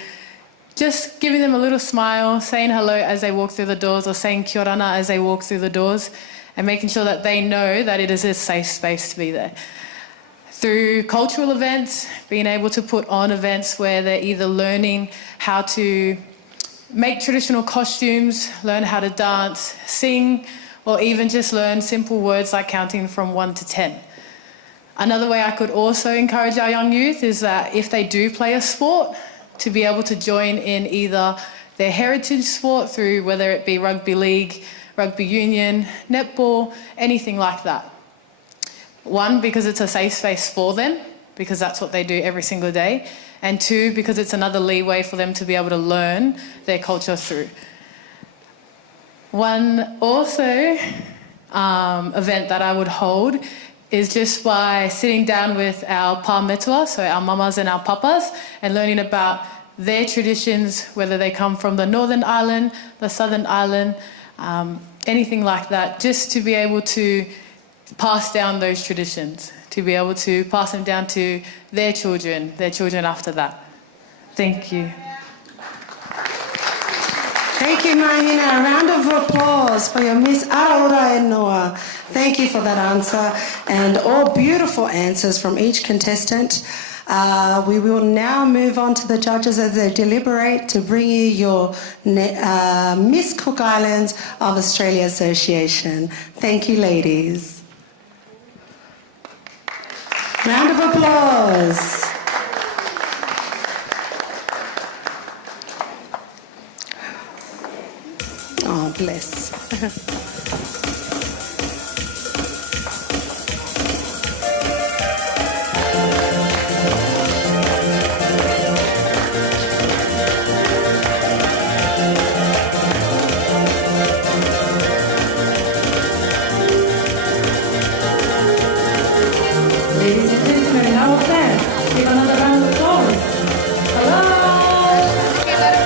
just giving them a little smile, saying hello as they walk through the doors, or saying kia ora as they walk through the doors, and making sure that they know that it is a safe space to be there. Through cultural events, being able to put on events where they're either learning how to make traditional costumes, learn how to dance, sing, or even just learn simple words like counting from 1 to 10. Another way I could also encourage our young youth is that if they do play a sport, to be able to join in either their heritage sport through whether it be rugby league, rugby union, netball, anything like that. One, because it's a safe space for them, because that's what they do every single day. And two, because it's another leeway for them to be able to learn their culture through. One also event that I would hold is just by sitting down with our pāmetua, so our mamas and our papas, and learning about their traditions, whether they come from the Northern Island, the Southern Island, anything like that, just to be able to pass down those traditions, to be able to pass them down to their children after that. Thank you. Thank you, Mahina. A round of applause for your Miss Araura e Noa. Thank you for that answer, and all beautiful answers from each contestant. We will now move on to the judges as they deliberate to bring you your Miss Cook Islands of Australia Association. Thank you, ladies. Round of applause. Oh, bless. Ladies and gentlemen, how was that? Give another round of applause. Hello. Good.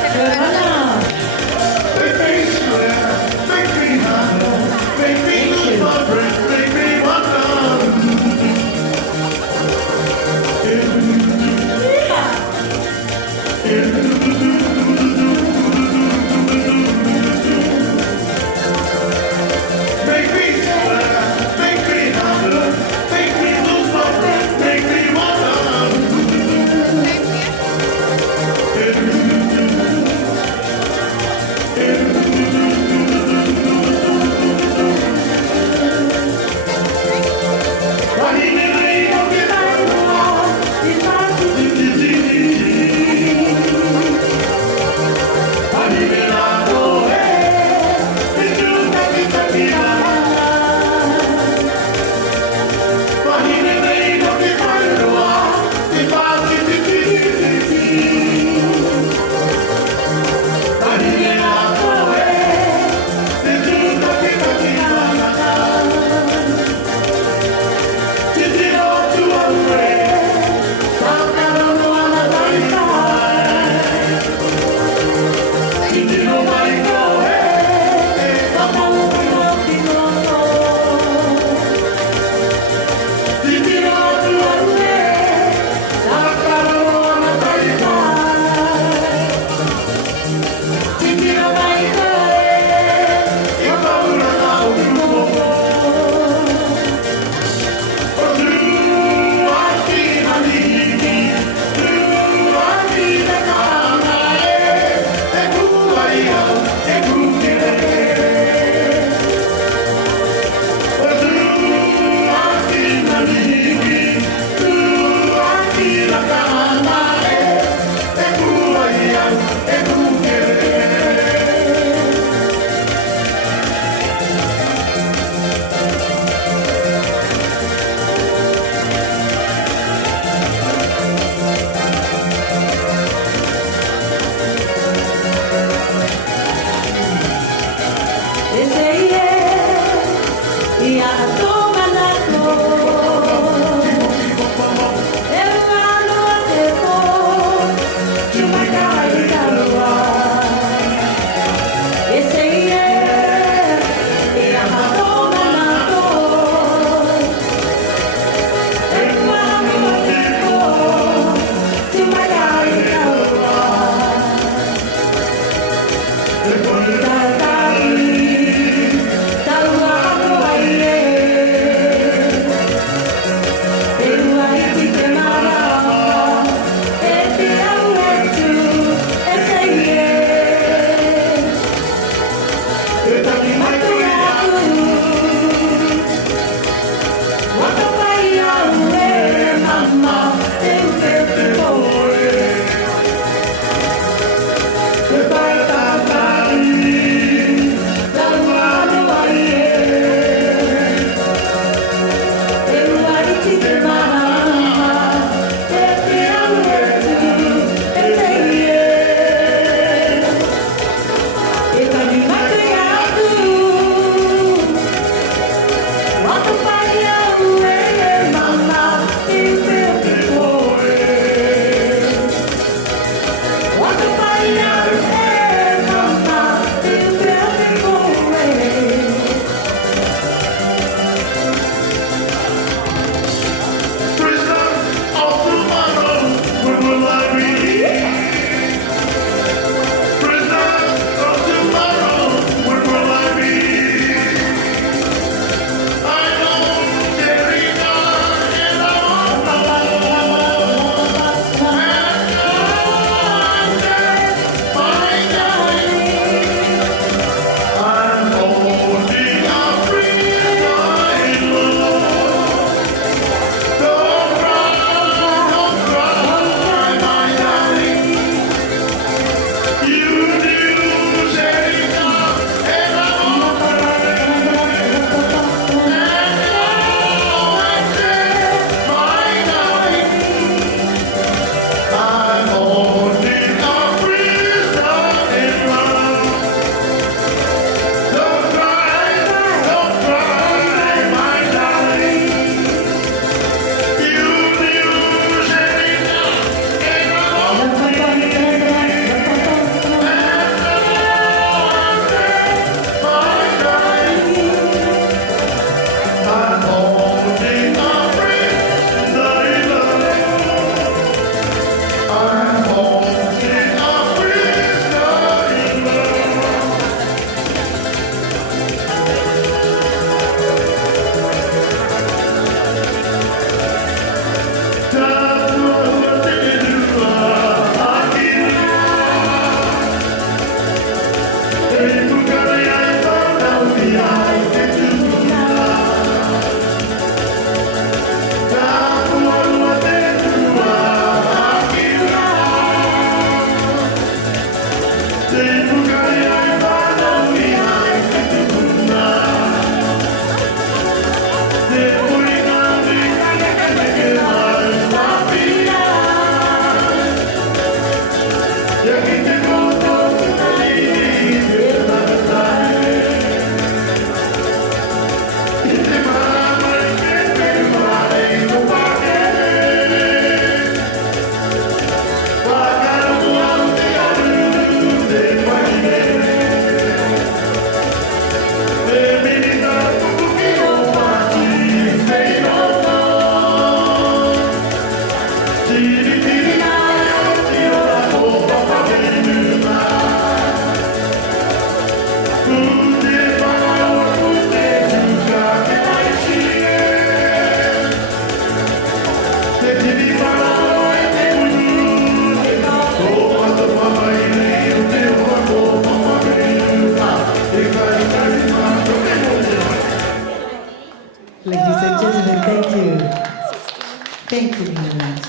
Thank you, Leonard.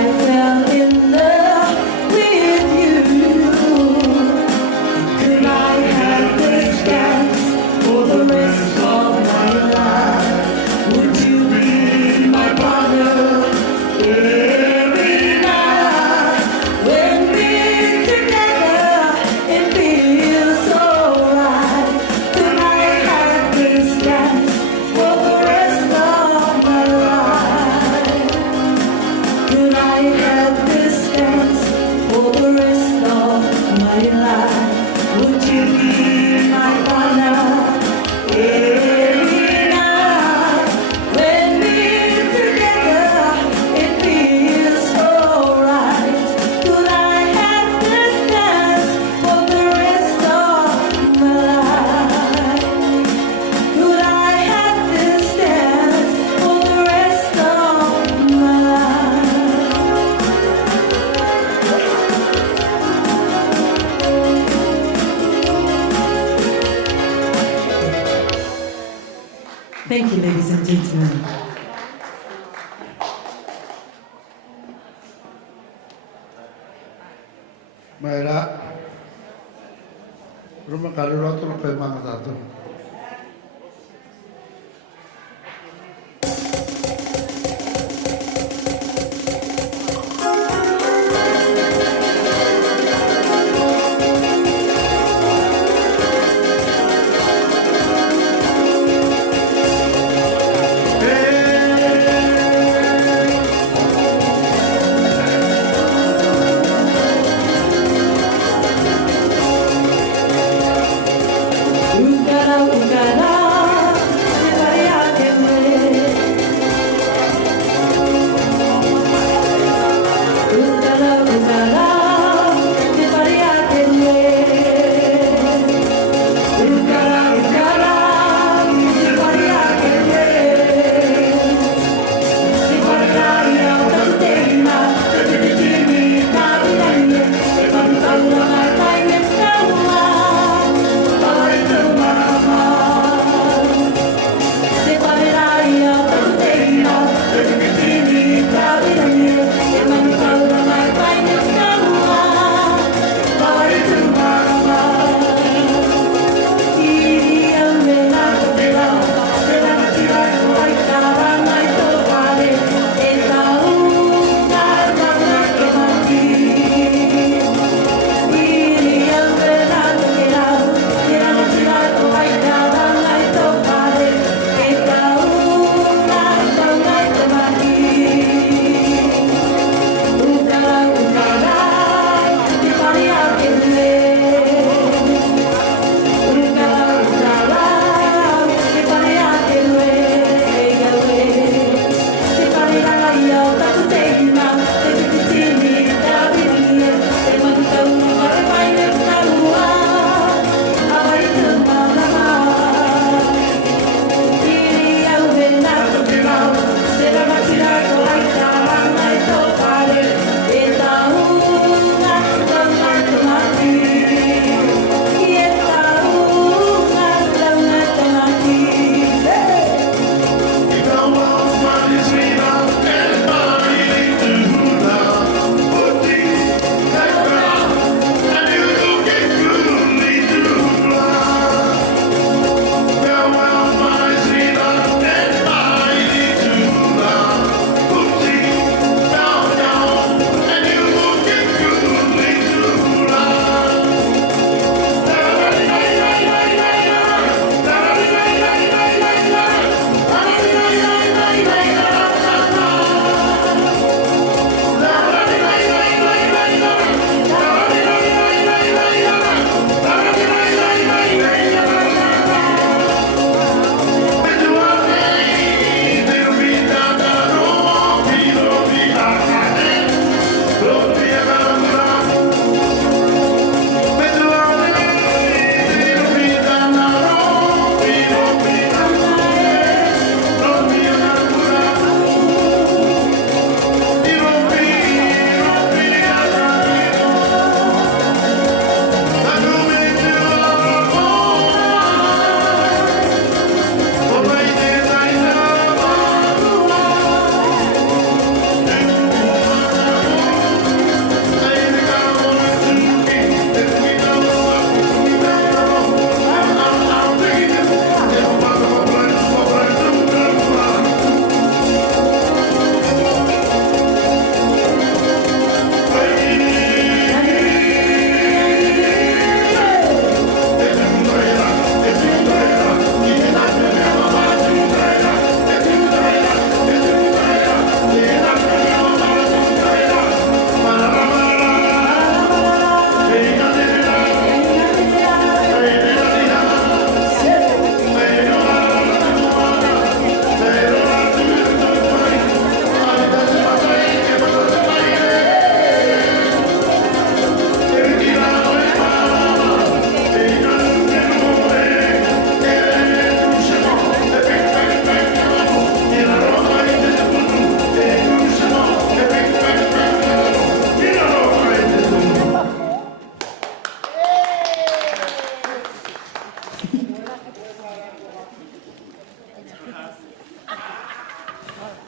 I fell in love with you. Thank you, ladies and gentlemen. Mayra, rumah kali rotu lupa mana satu.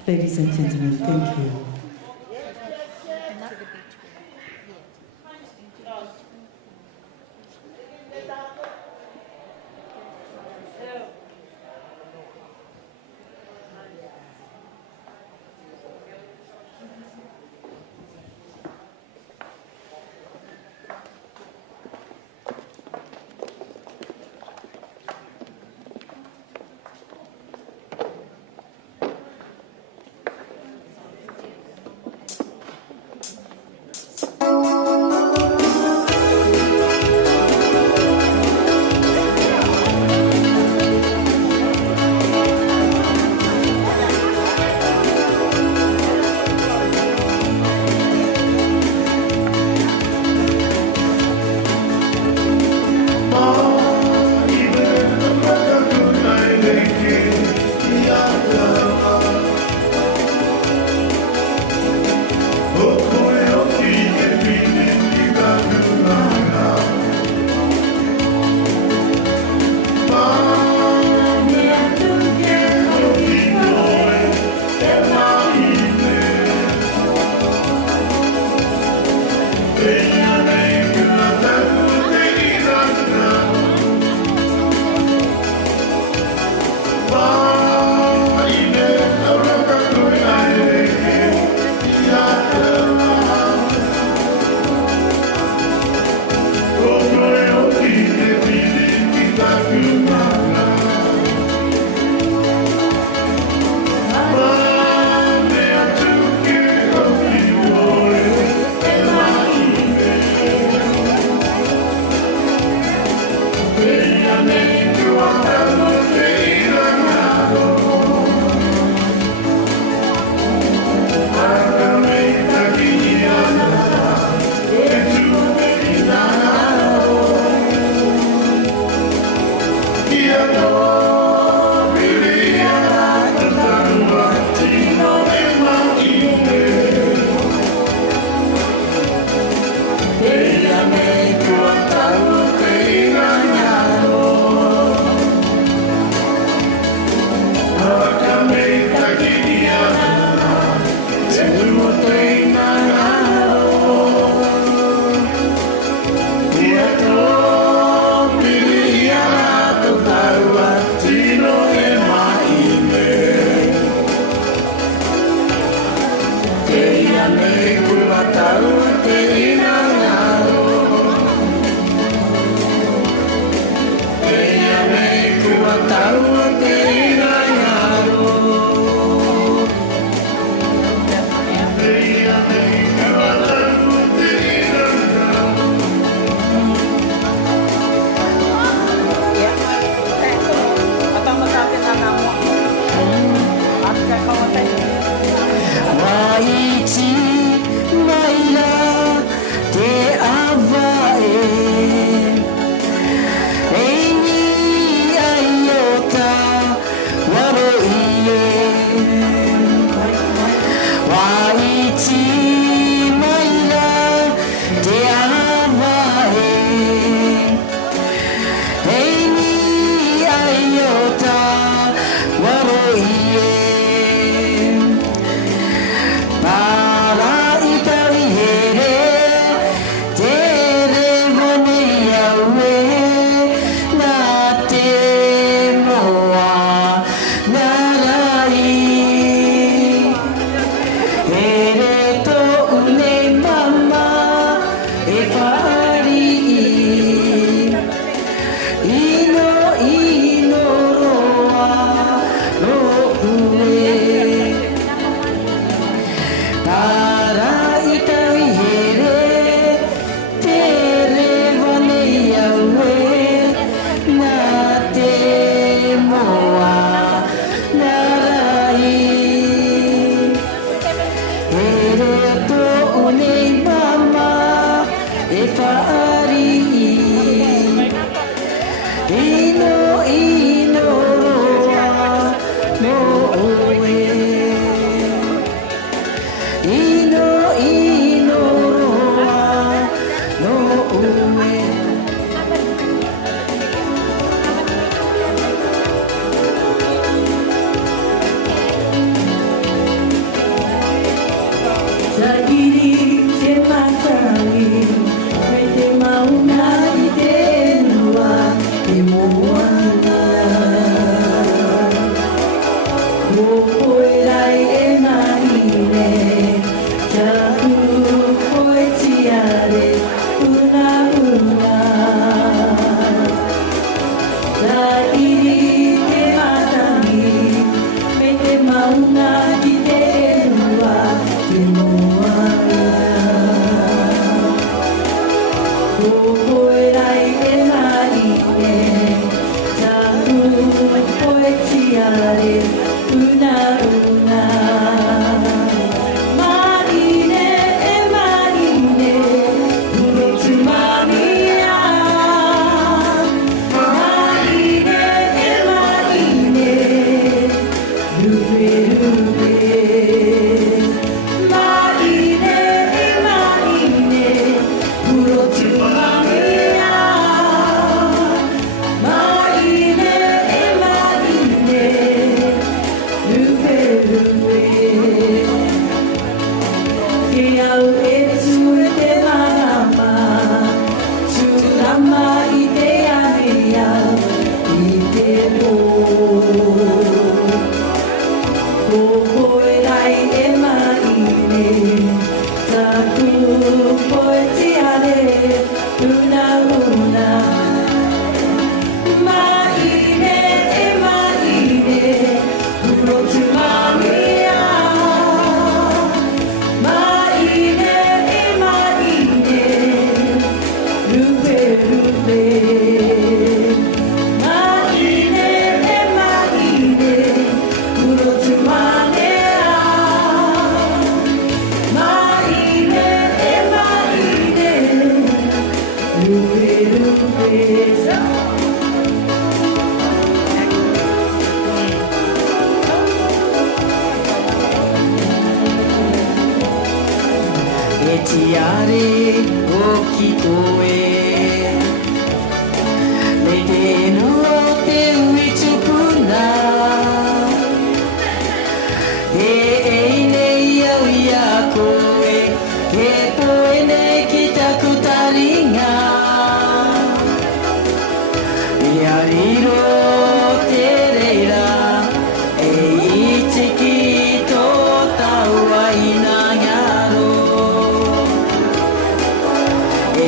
Ladies and gentlemen, thank you.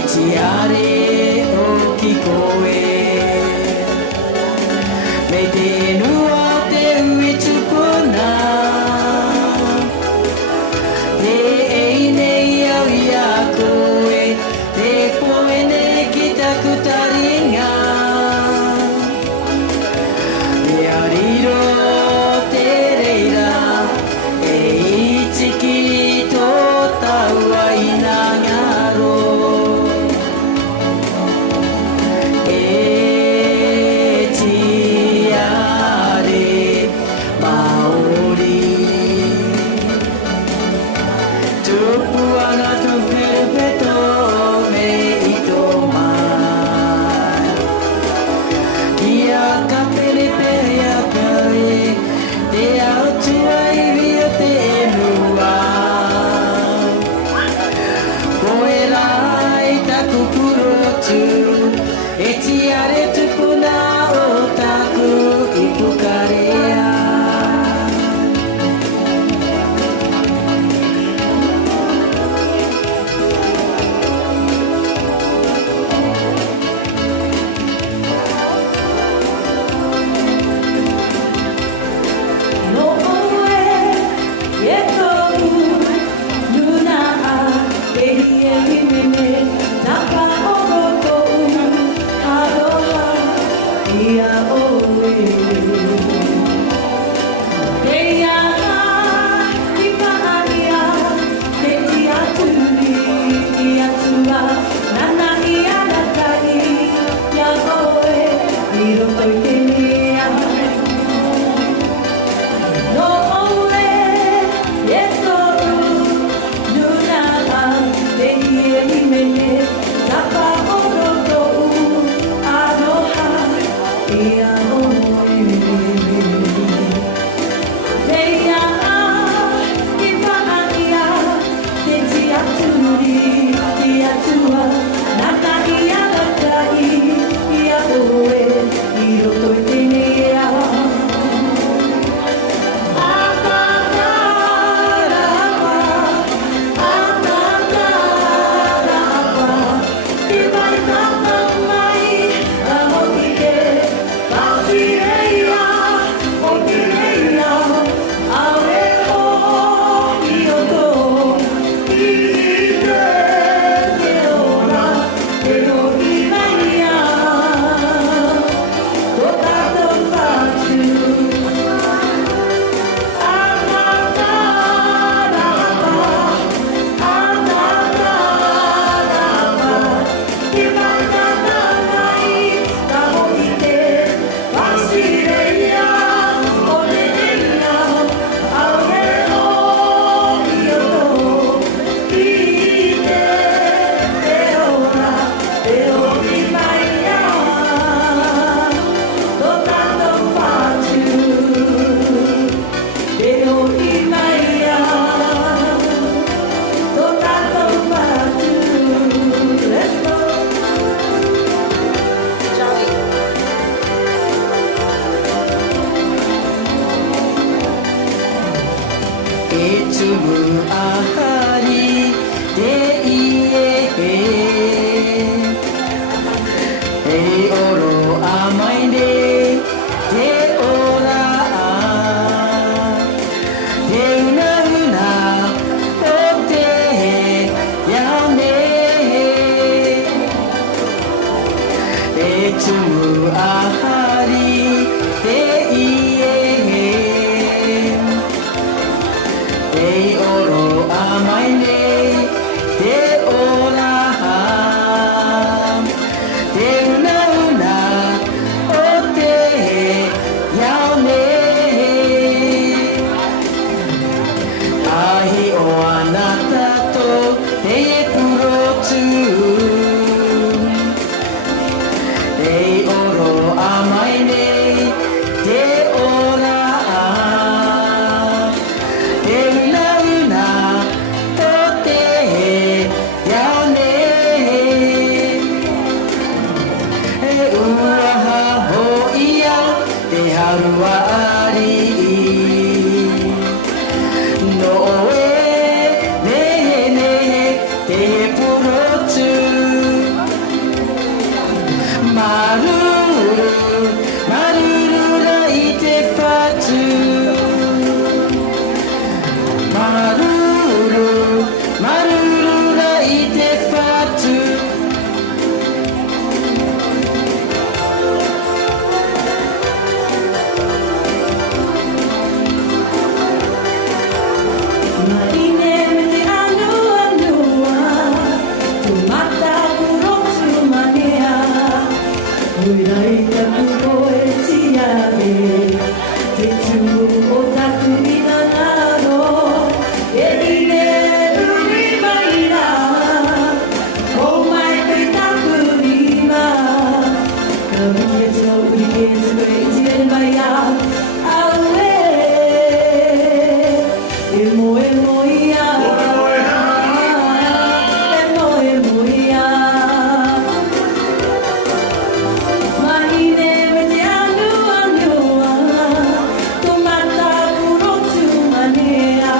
Chiare Etu ahari te ie Ei oro amai nei te ola Te una una o te iau nei Ahi o ana tatou te purotu Ei oro amai nei te ora Te una una o te iau nei E uraha ho ia te harua ari No e nehe nehe te purotu Maruru, marurura i te whatu Maruru, marurura i te whatu Marine me te anua anua, tu mata purotu manea. Uirai te puro e tiare, te tu o taku ina ngaro. E ine uri maina, o mai koe taku rima. Ka wiki e tino wiki e tino e tine mai au, au e. Emo emo ia, emo emo ia. Mahine me te anua anua, ko mata purotu manea.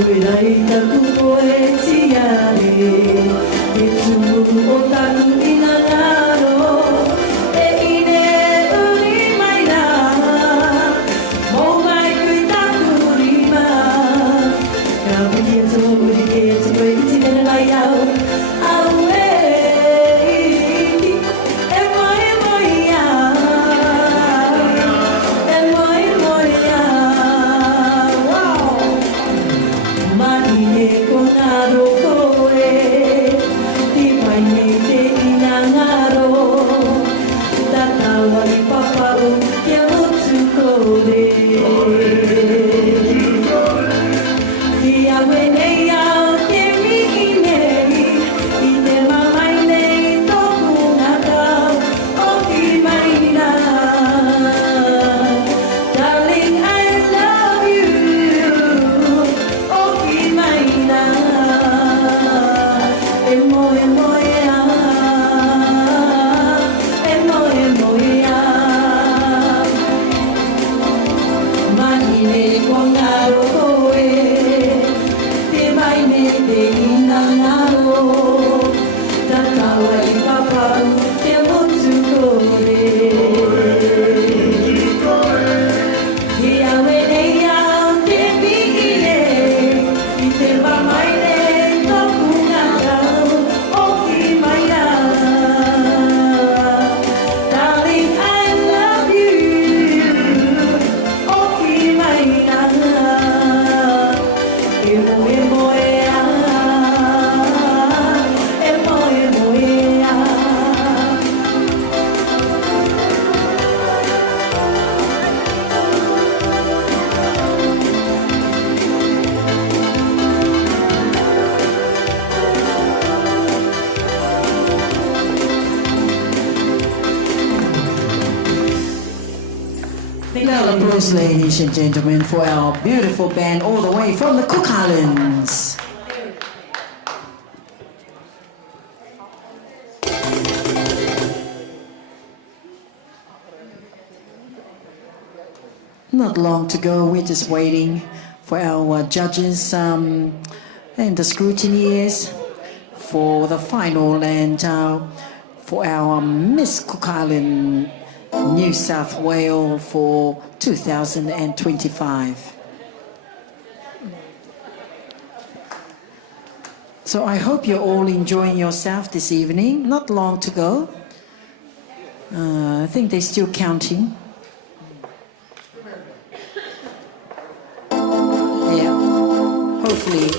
Uirai taku koe tiare, e tu o taku ina ngaro. E ine uri maina, mo mai koe taku rima. Ka wiki e tō wiki e tō koe iti mene mai au, au e. E moi ia, e moi ia, wow. Mahine ko ngaro koe, ti mai nei te ina ngaro. Tatawa i papau, ke motu kore. Ki awe nei au te mihi nei, i te mamai nei tōku ngakau, o ki maina. Darling, I love you, o ki maina. E mo ea, e mo ea. Mahine ko ngaro koe, te mai me te ina ngaro. Tatawa i papau, te motu kore. Ki awe nei au te pihi nei, i te mamai nei tōku ngakau, o ki maina. Darling, I love you, o ki maina. Emo ea, emo ea. Now applause, ladies and gentlemen, for our beautiful band all the way from the Cook Islands. Not long to go, we're just waiting for our judges and the scrutineers for the final and for our Miss Cook Island New South Wales for 2025. So I hope you're all enjoying yourself this evening. Not long to go. I think they're still counting. Yeah, hopefully.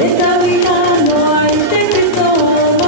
E tawina noa I te whitoa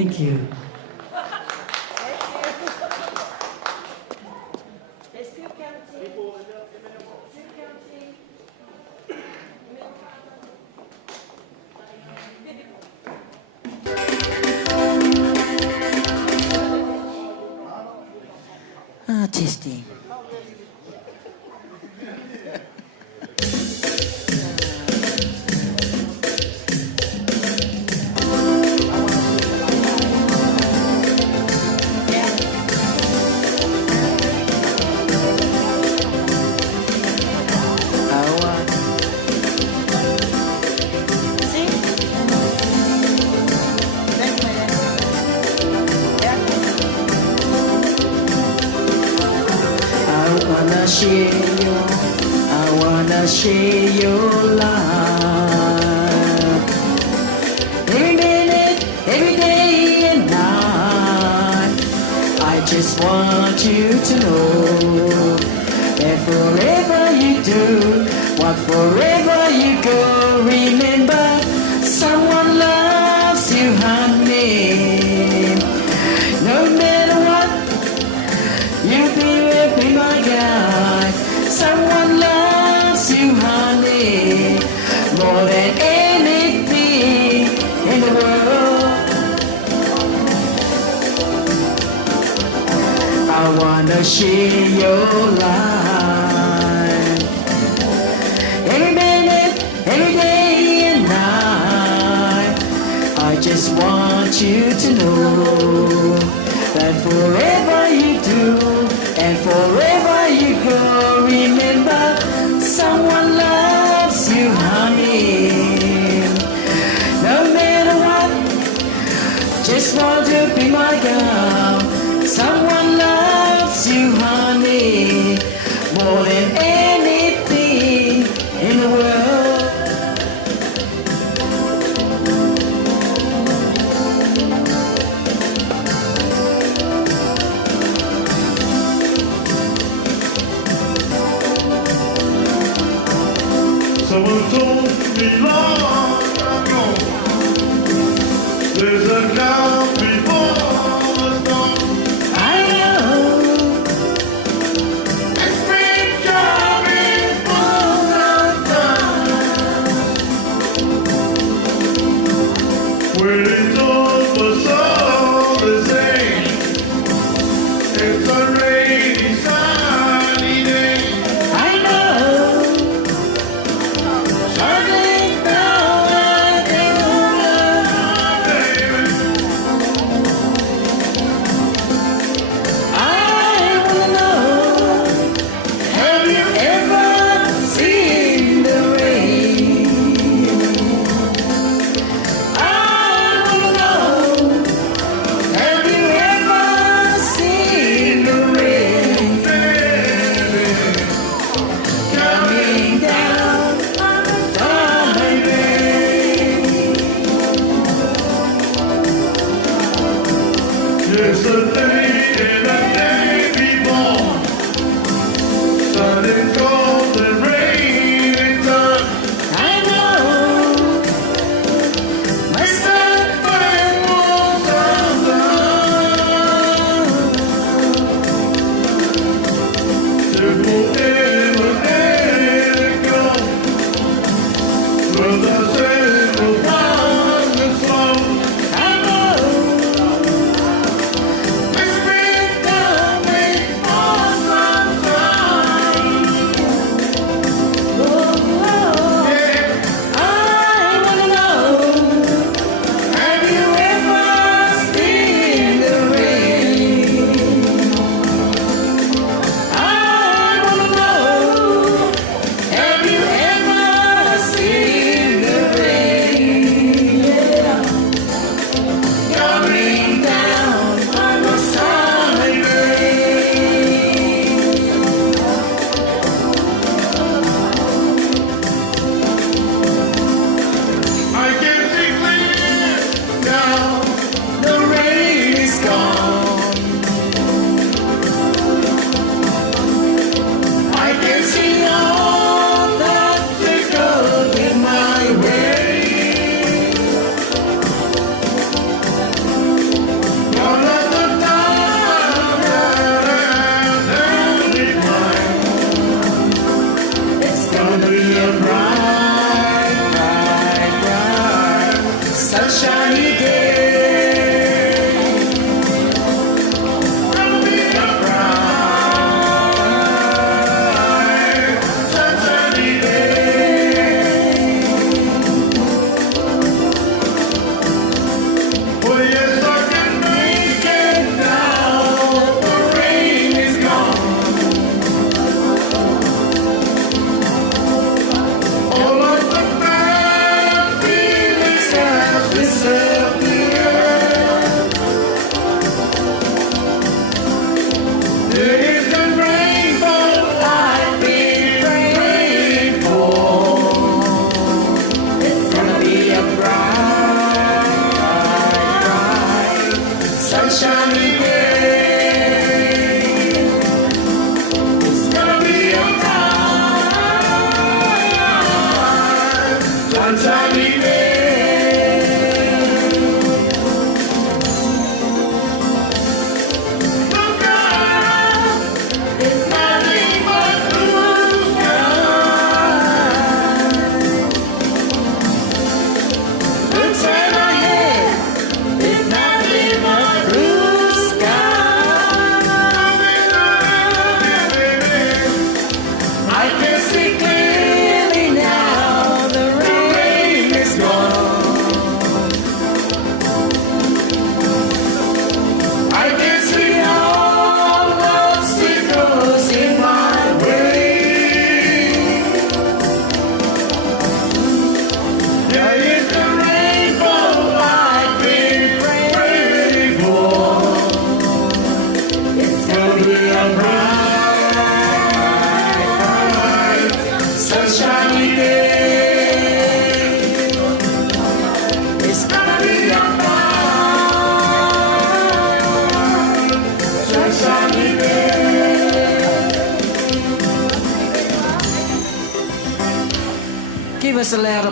Thank you. Testing. I wanna share your love. Every minute, every day and night. I just want you to know that forever you do, what forever you go. Remember, someone loves you, honey. No matter what, will be my guide. Someone loves you, honey, more than anything in the world. I wanna share your life. Every minute, every day and night. I just want you to know that forever you do and forever you go. Remember, someone loves you, honey. No matter what, just want to be my girl. Someone loves you, honey, more than anything in the world. Someone told me long ago, there's a cloud before the storm. I know. It's been coming for a time. When it's over, so they say, it's a rainy, sunny day. I know. Yesterday and the day before, sun and cold and rain and sun. I know. My son was It will never let it go. Will the same will find the slow. Have you ever seen the rain?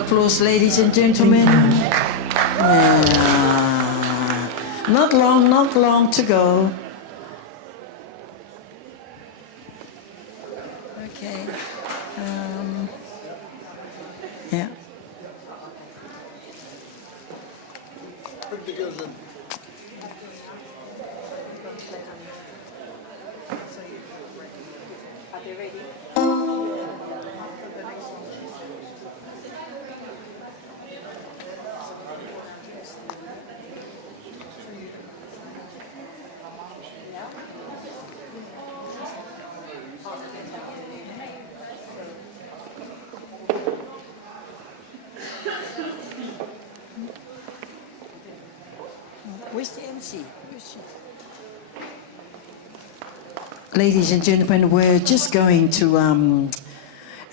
applause, ladies and gentlemen. Not long to go. Okay. Yeah. Where's the MC? Ladies and gentlemen, we're just going to,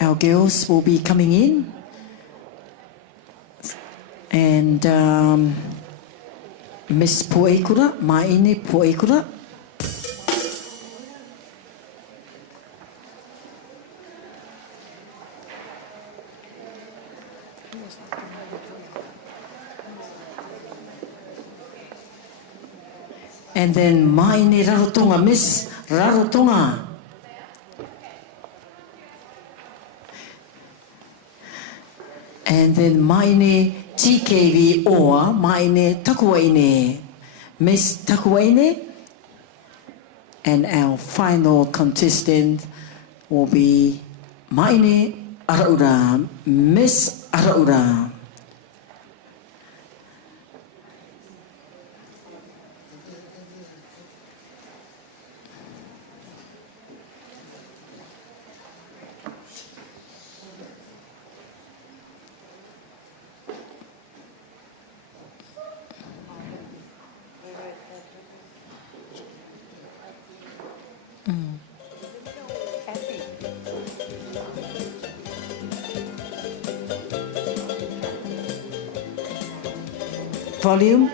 our girls will be coming in. And Miss Poekura, Maine Poekura. And then Maine Rarotonga, Miss Rarotonga. And then Maine TKV or Maine Takuaine, Miss Takuaine. And our final contestant will be Maine Araura, Miss Araura. Volume.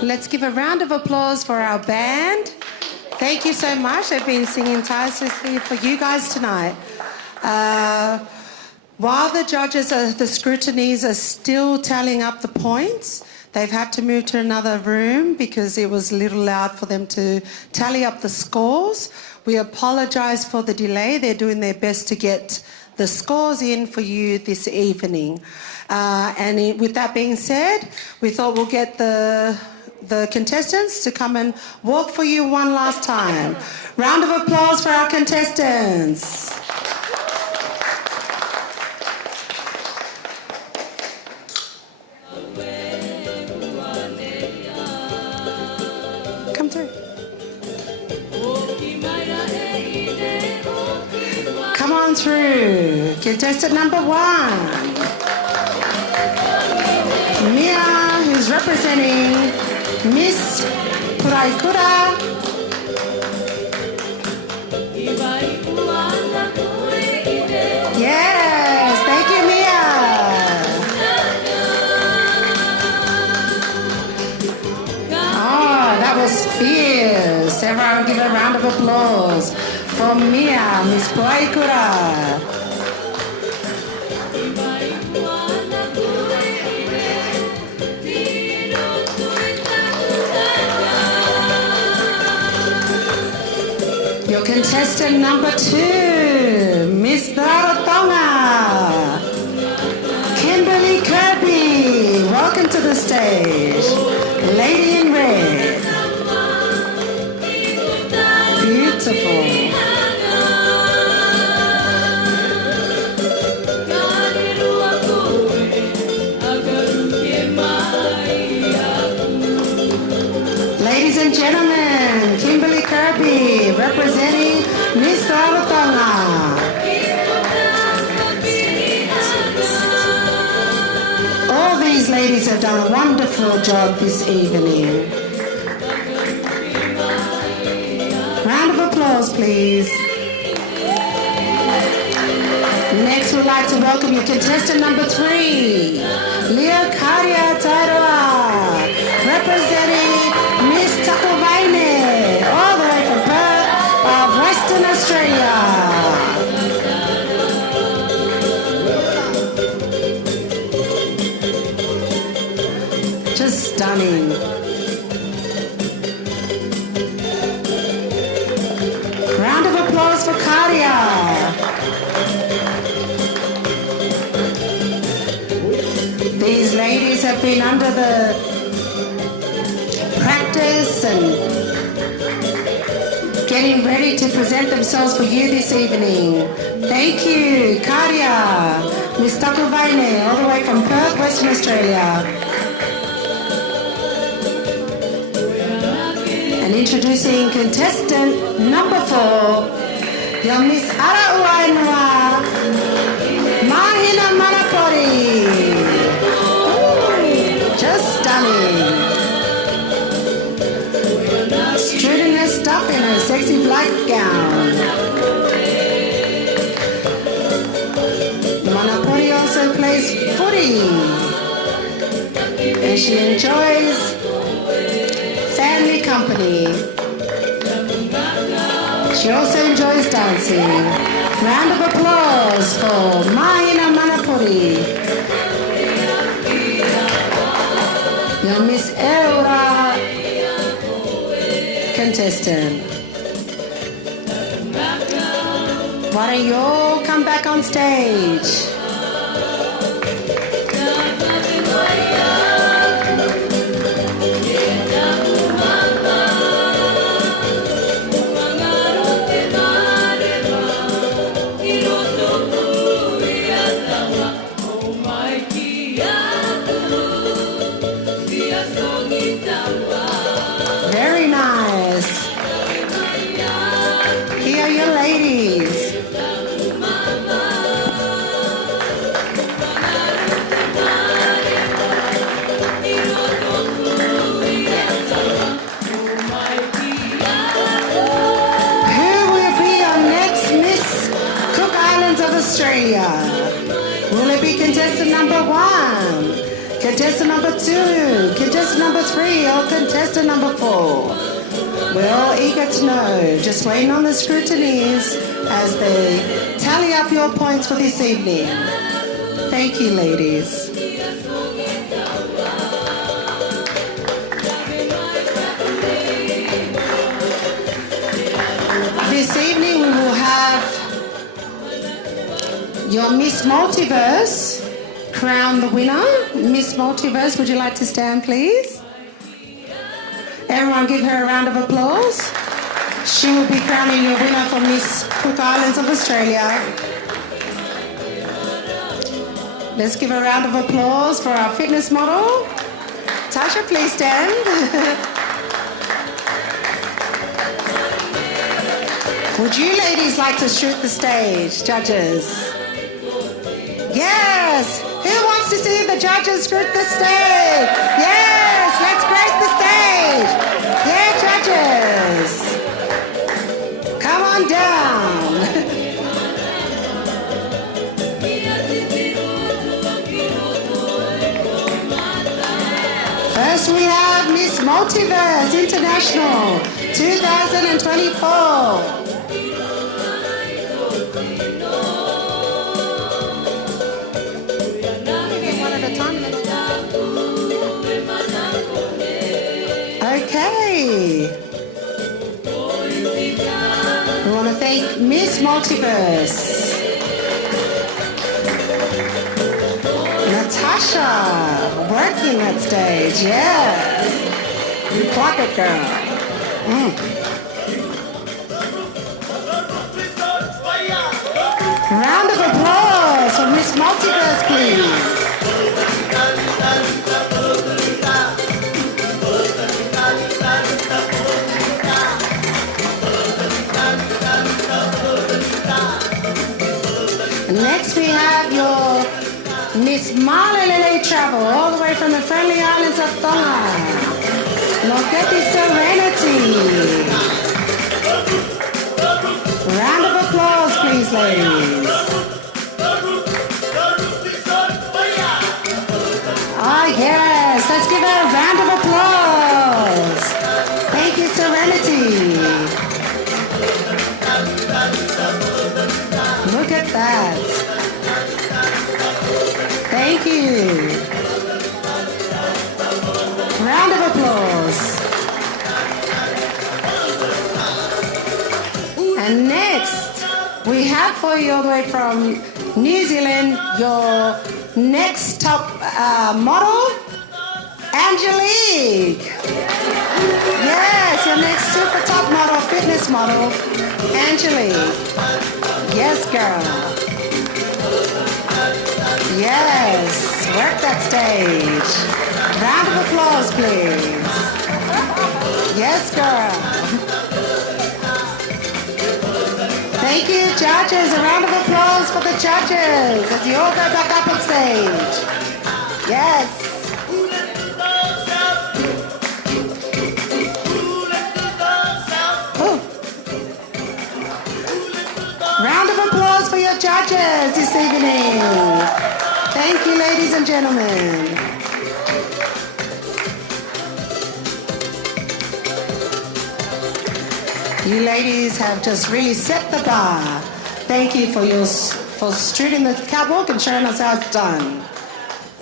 Let's give a round of applause for our band. Thank you so much. They've been singing tirelessly for you guys tonight. While the judges, the scrutineers are still tallying up the points, they've had to move to another room because it was a little loud for them to tally up the scores. We apologise for the delay. They're doing their best to get the scores in for you this evening. With that being said, we thought we'll get the contestants to come and walk for you one last time. Round of applause for our contestants. Come through. Come on through. Contestant number 1. Mia, who's representing Miss Puraikura. Yes, thank you, Mia. Oh, that was fierce. Everyone give a round of applause for Mia, Miss Puraikura. Your contestant number 2, Miss Rarotonga. Kimberly Kirby, welcome to the stage. Lady in red. Beautiful. Ladies and gentlemen, Kimberly Kirby represents Miss Rarotonga. All these ladies have done a wonderful job this evening. Round of applause, please. Next, we'd like to welcome you, contestant number 3, Leah Karia Tairoa, representing Miss Takovaine, all the way from Perth of Western Australia. Just stunning. Round of applause for Karia. These ladies have been under the practice and getting ready to present themselves for you this evening. Thank you, Karia, Miss Takovaine, all the way from Perth, Western Australia. And introducing contestant number 4, your Miss Arauainua, Mahina Manapori. Just stunning. Strutting her stuff in her sexy black gown. Manapori also plays footy. And she enjoys family company. She also enjoys dancing. Round of applause for Mahina Manapori. Your Miss Eura contestant. Why don't you all come back on stage? Very nice. Here are your ladies. Who will be our next Miss Cook Islands of Australia? Will it be contestant number 1? Contestant number 2, contestant number 3, or contestant number 4? We're all eager to know. Just waiting on the scrutineers as they tally up your points for this evening. Thank you, ladies. This evening we will have your Miss Multiverse crown the winner. Miss Multiverse, would you like to stand, please? Everyone give her a round of applause. She will be crowning your winner for Miss Cook Islands of Australia. Let's give a round of applause for our fitness model. Tasha, please stand. Would you ladies like to shoot the stage, judges? Yes! Who wants to see the judges shoot the stage? Yes! Let's grace the stage! Yeah, judges! Come on down! First we have Miss Multiverse International 2024. Okay. We want to thank Miss Multiverse. Natasha, working that stage, yes. You clock it, girl. Round of applause for Miss Multiverse, please. Next we have your Miss Malelele Travel, all the way from the friendly islands of Tonga. Loketi Serenity. Round of applause, please, ladies. Ah, yes. Let's give her a round of applause. Thank you, Serenity. Look at that. Thank you. Round of applause. And next, we have for you all the way from New Zealand, your next top model, Angelique. Yes, your next super top model, fitness model, Angelique. Yes, girl. Yes, work that stage. Round of applause, please. Yes, girl. Thank you, judges. A round of applause for the judges as you all go back up on stage. Yes. Ooh. Round of applause for your judges this evening. Thank you, ladies and gentlemen. You ladies have just really set the bar. Thank you for strutting the catwalk and showing us how it's done.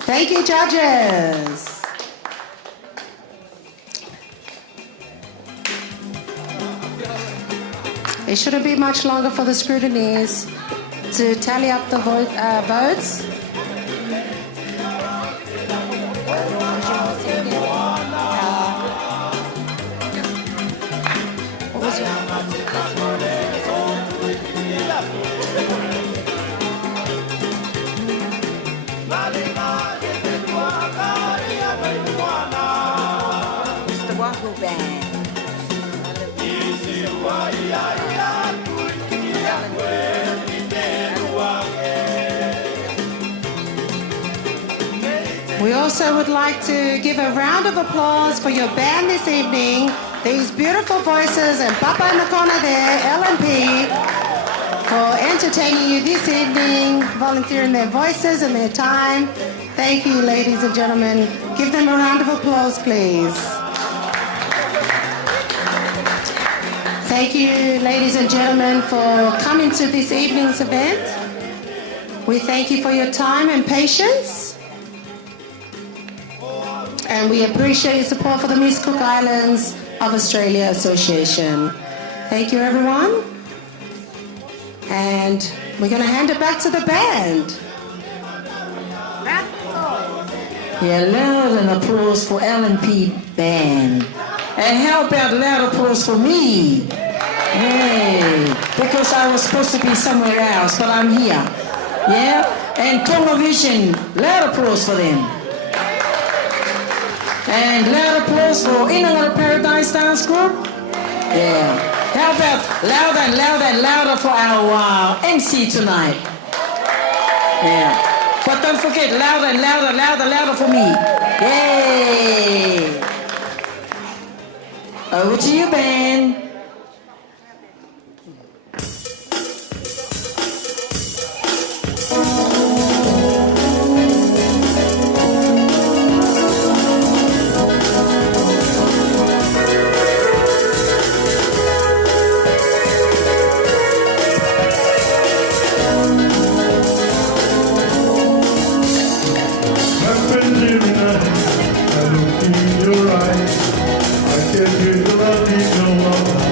Thank you, judges. It shouldn't be much longer for the scrutineers to tally up the votes. Mr. Wahoo Band. We also would like to give a round of applause for your band this evening. These beautiful voices and Papa in the corner there, L&P, for entertaining you this evening, volunteering their voices and their time. Thank you, ladies and gentlemen. Give them a round of applause, please. Thank you, ladies and gentlemen, for coming to this evening's event. We thank you for your time and patience. And we appreciate your support for the Miss Cook Islands of Australia Association. Thank you, everyone. And we're going to hand it back to the band. Yeah, loud and applause for L&P Band. And how about loud applause for me? Hey, because I was supposed to be somewhere else, but I'm here. Yeah? And Tonga Vision, loud applause for them. And loud applause for Inner Paradise Dance Group. Yeah. How about louder and louder and louder for our MC tonight? Yeah. But don't forget, louder and louder, louder, louder for me. Yay! Over to you, band. I look in your eyes, I can hear the love in your love.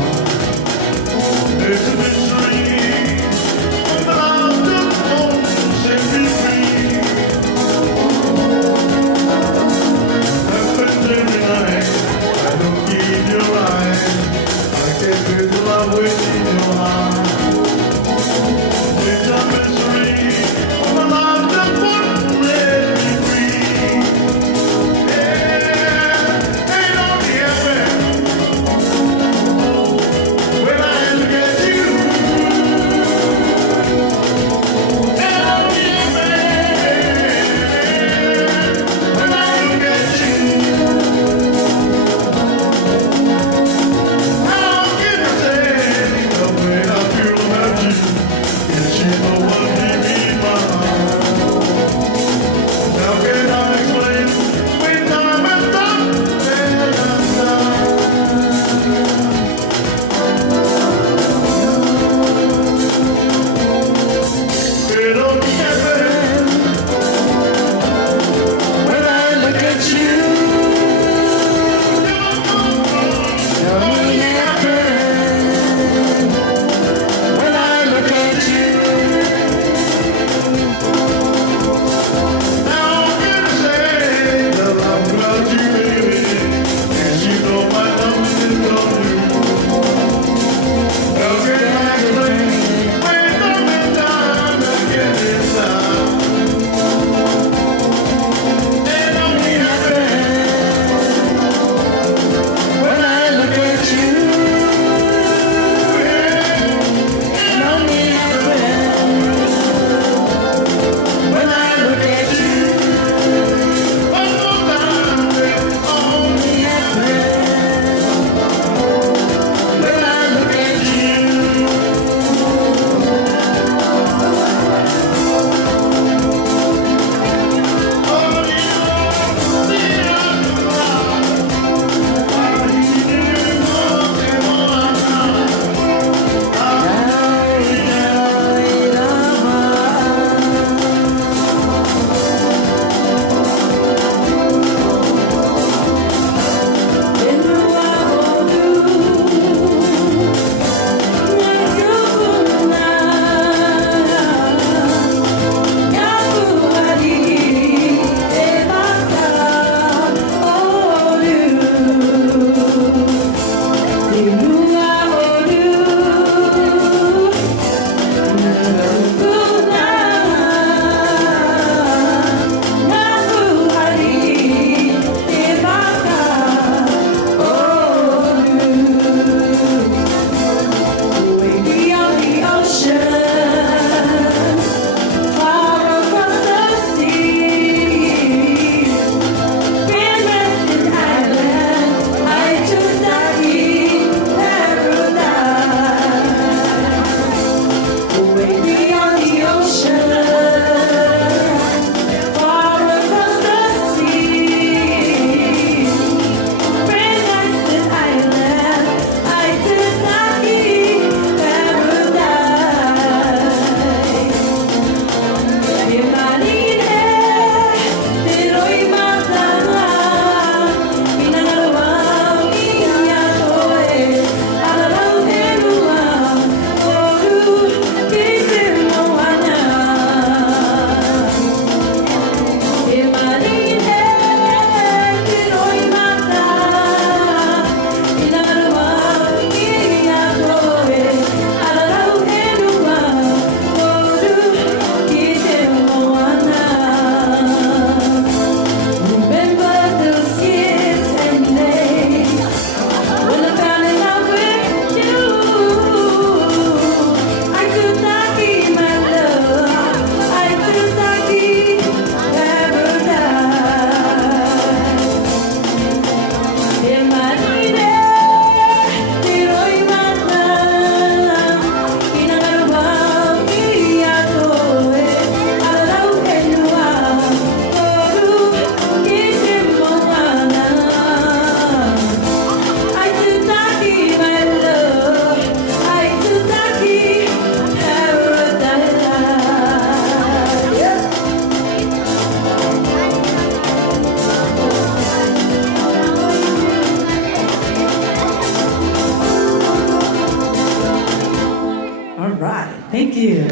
Thank you.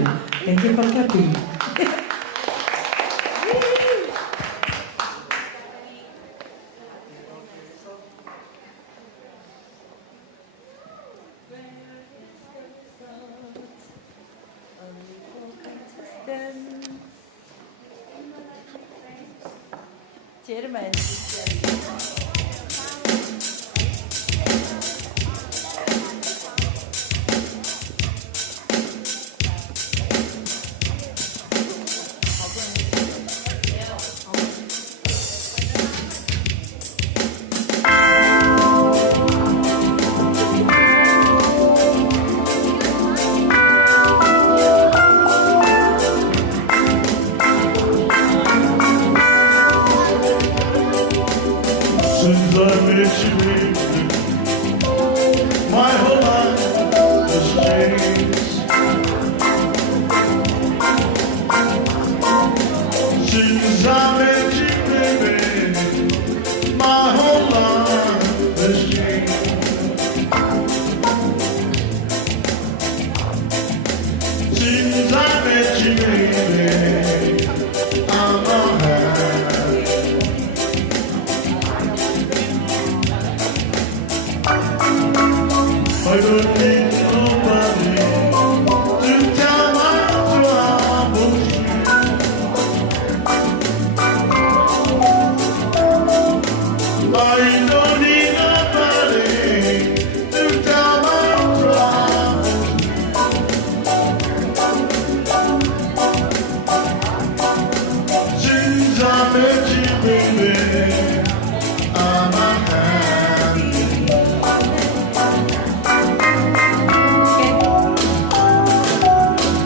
Thank you for clapping. Gentlemen. Since I met you, baby, my whole life has changed. Since I met you, baby, my whole life has changed. Since I met you, baby, I'm a happy. I don't need nobody to tell my troubles. I don't need nobody to tell my troubles. Since I met you, baby, I'm a happy.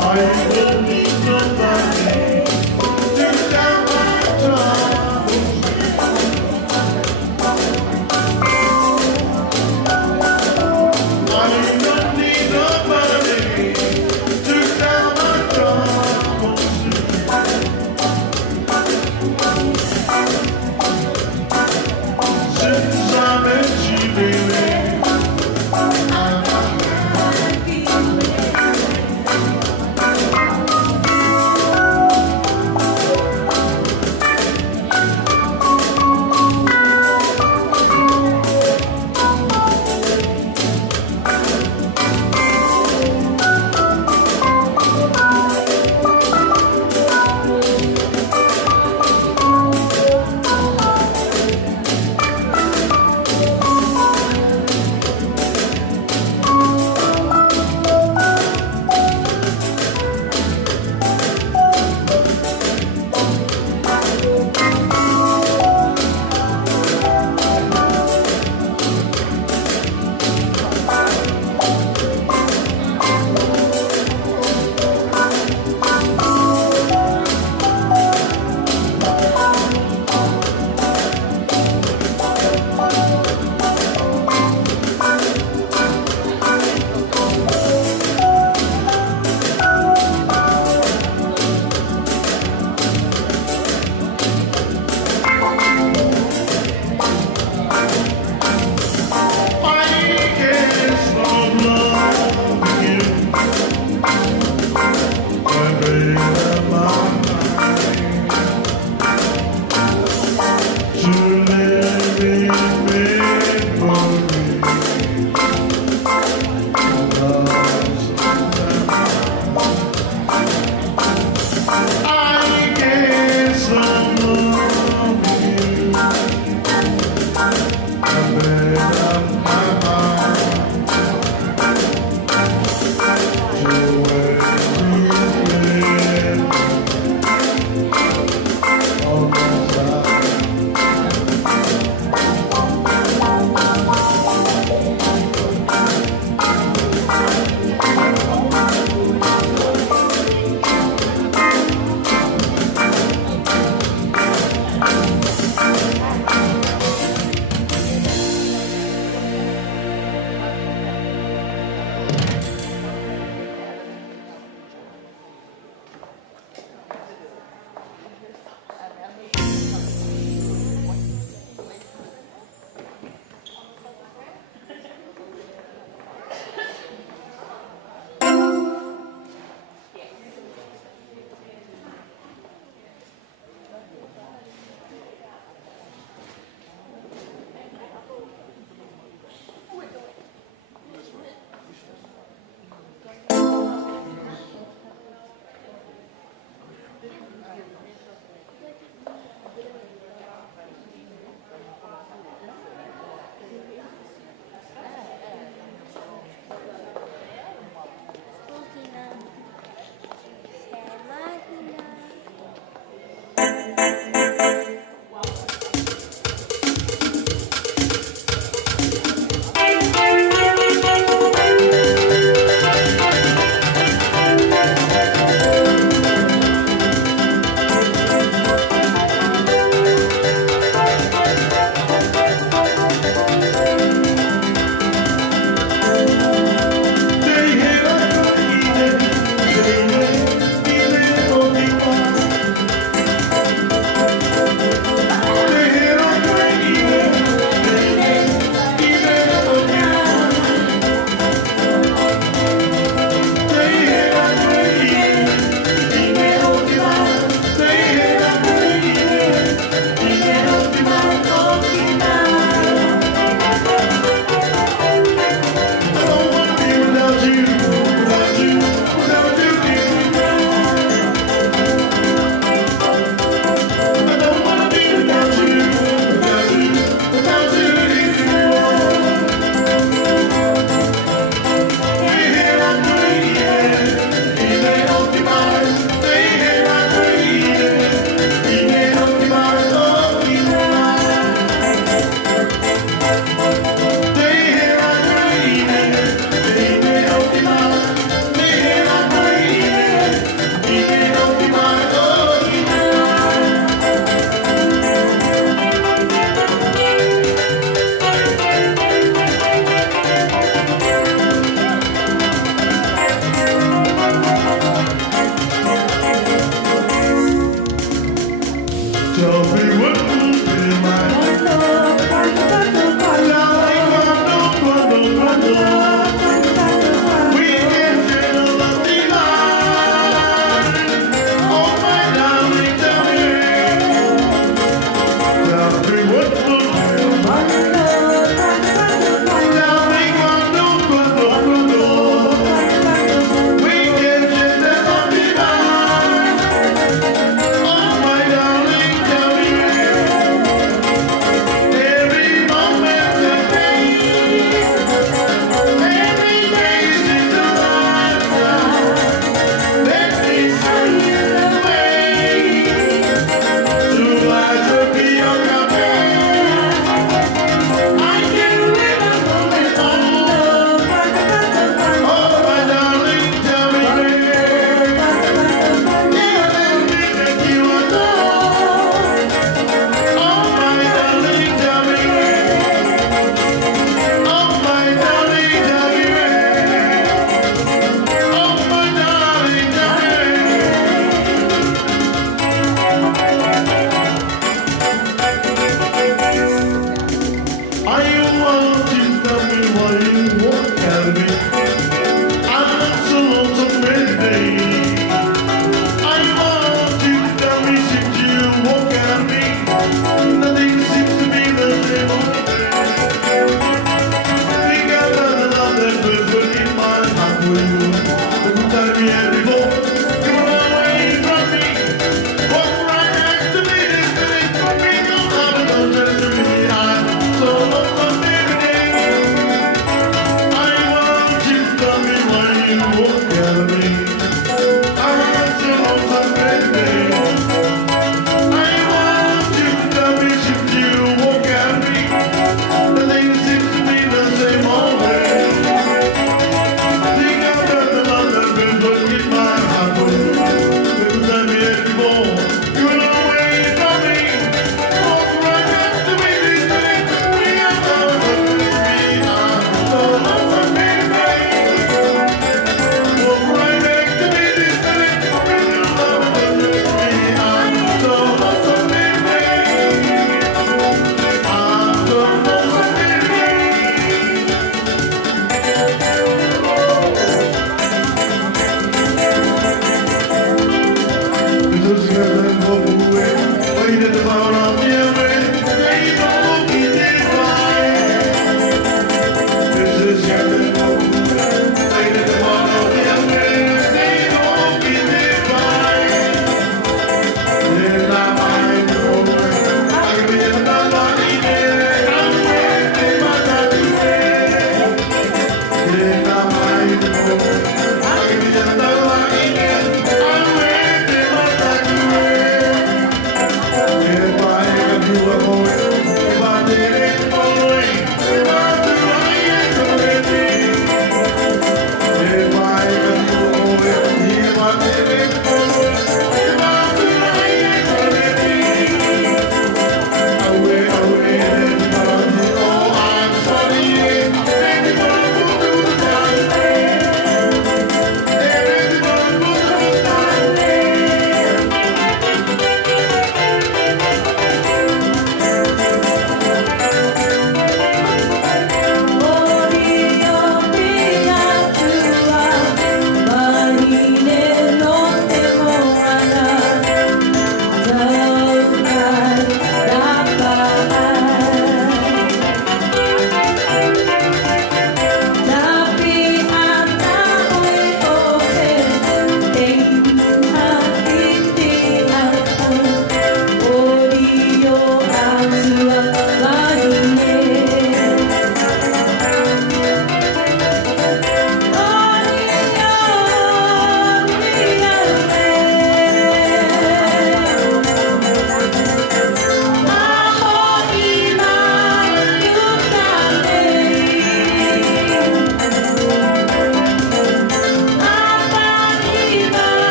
I don't need nobody to tell my troubles. I don't need nobody to tell my troubles. Since I met you, baby, I'm happy.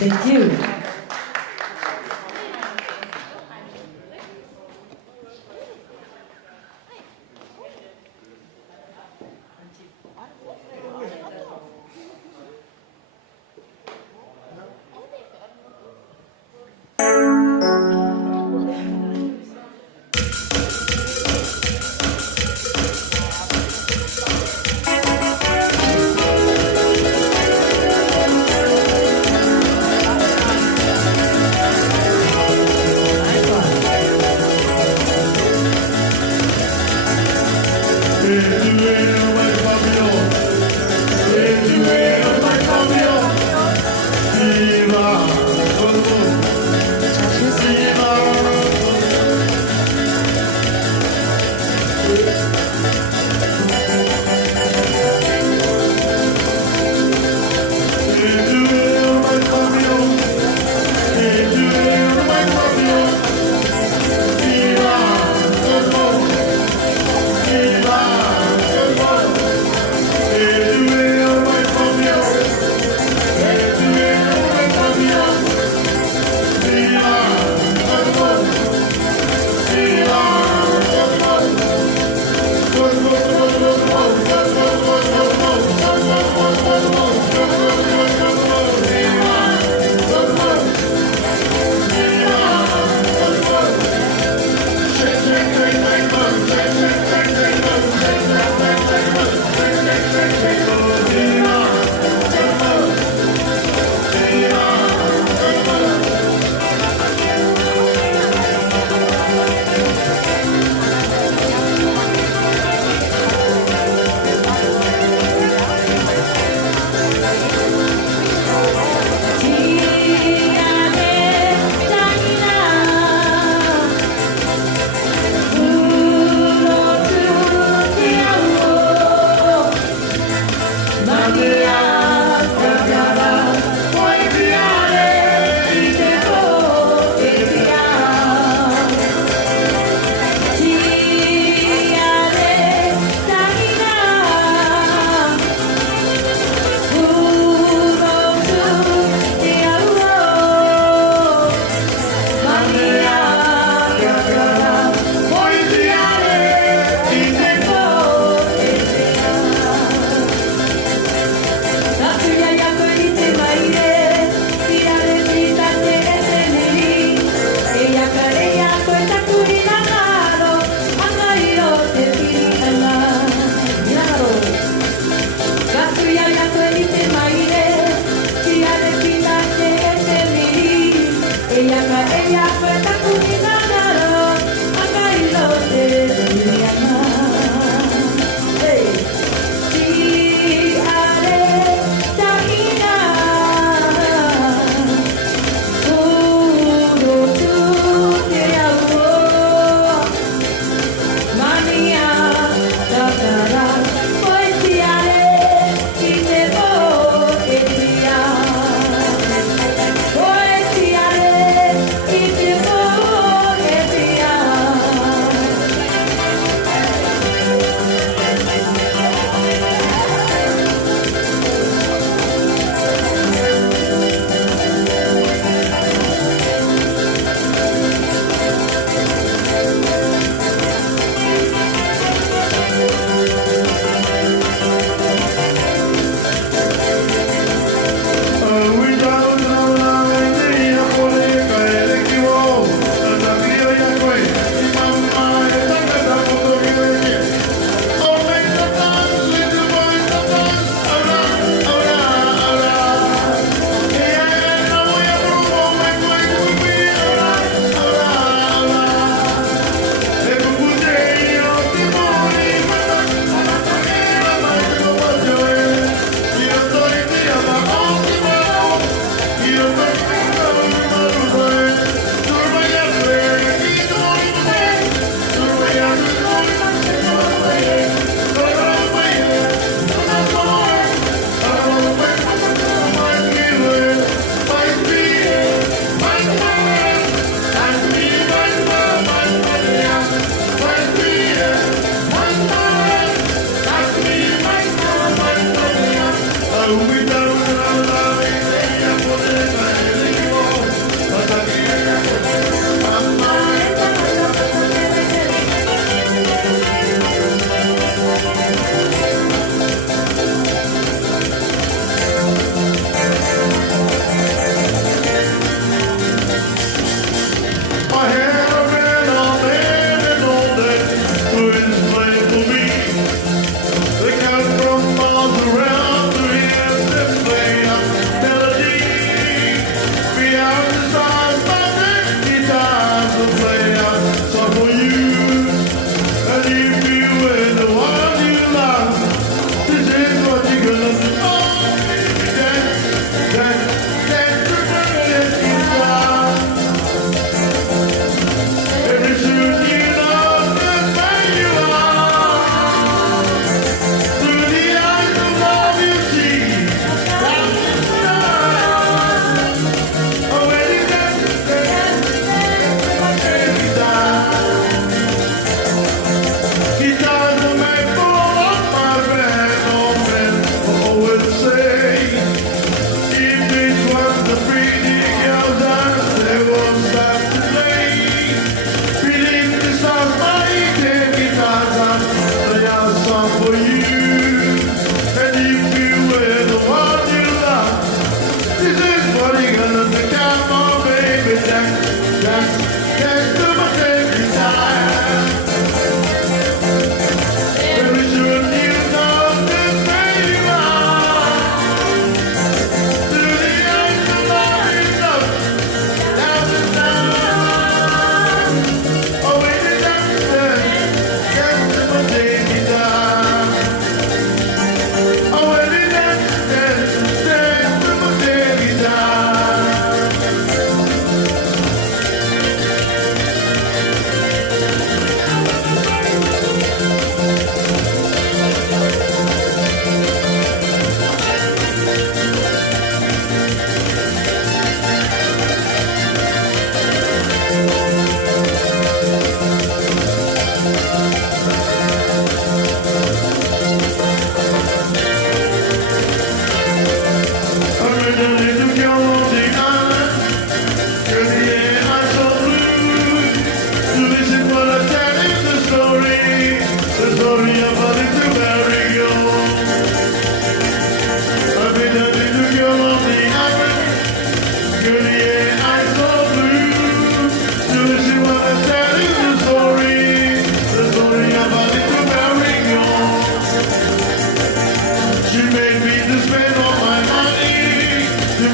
Thank you.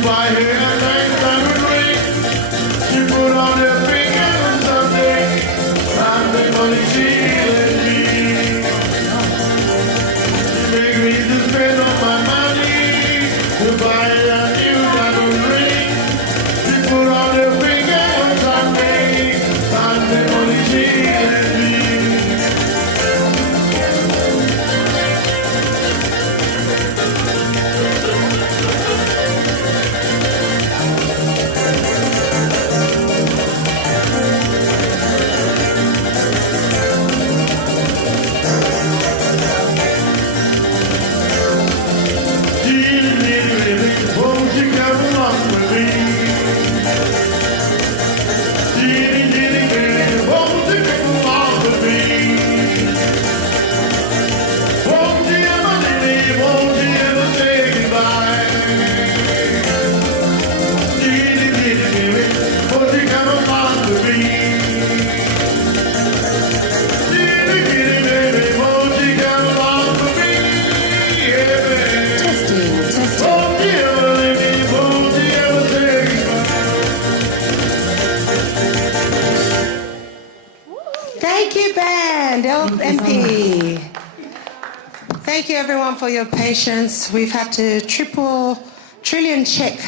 buy her a nice diamond ring. She put on her finger on Sunday. Sunday morning she let me. She make me to spend all my money to buy a new diamond ring. She put on her finger on Sunday. Sunday morning she let me. Won't you come along with me? Won't you come along with me? Won't you ever leave? Won't you ever say goodbye? Won't you come along with me? Won't you come along with me? Testing, testing. Won't you ever leave me? Won't you ever say goodbye? Thank you, band, LMP. Thank you, everyone, for your patience. We've had to trillion check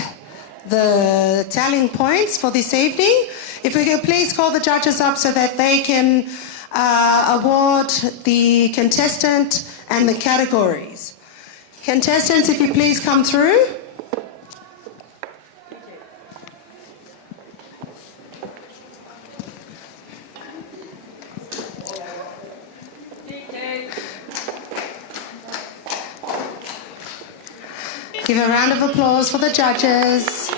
the tallying points for this evening. If we could please call the judges up so that they can award the contestant and the categories. Contestants, if you please come through. Give a round of applause for the judges.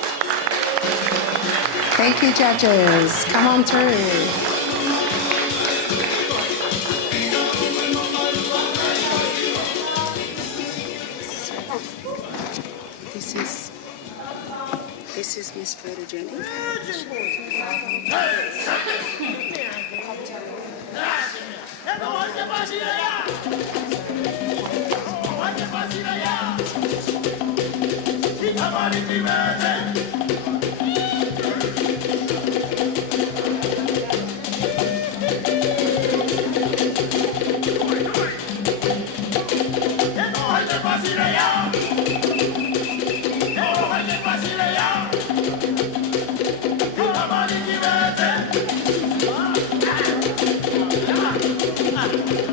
Thank you, judges. Come on through. This is Miss Photogenic.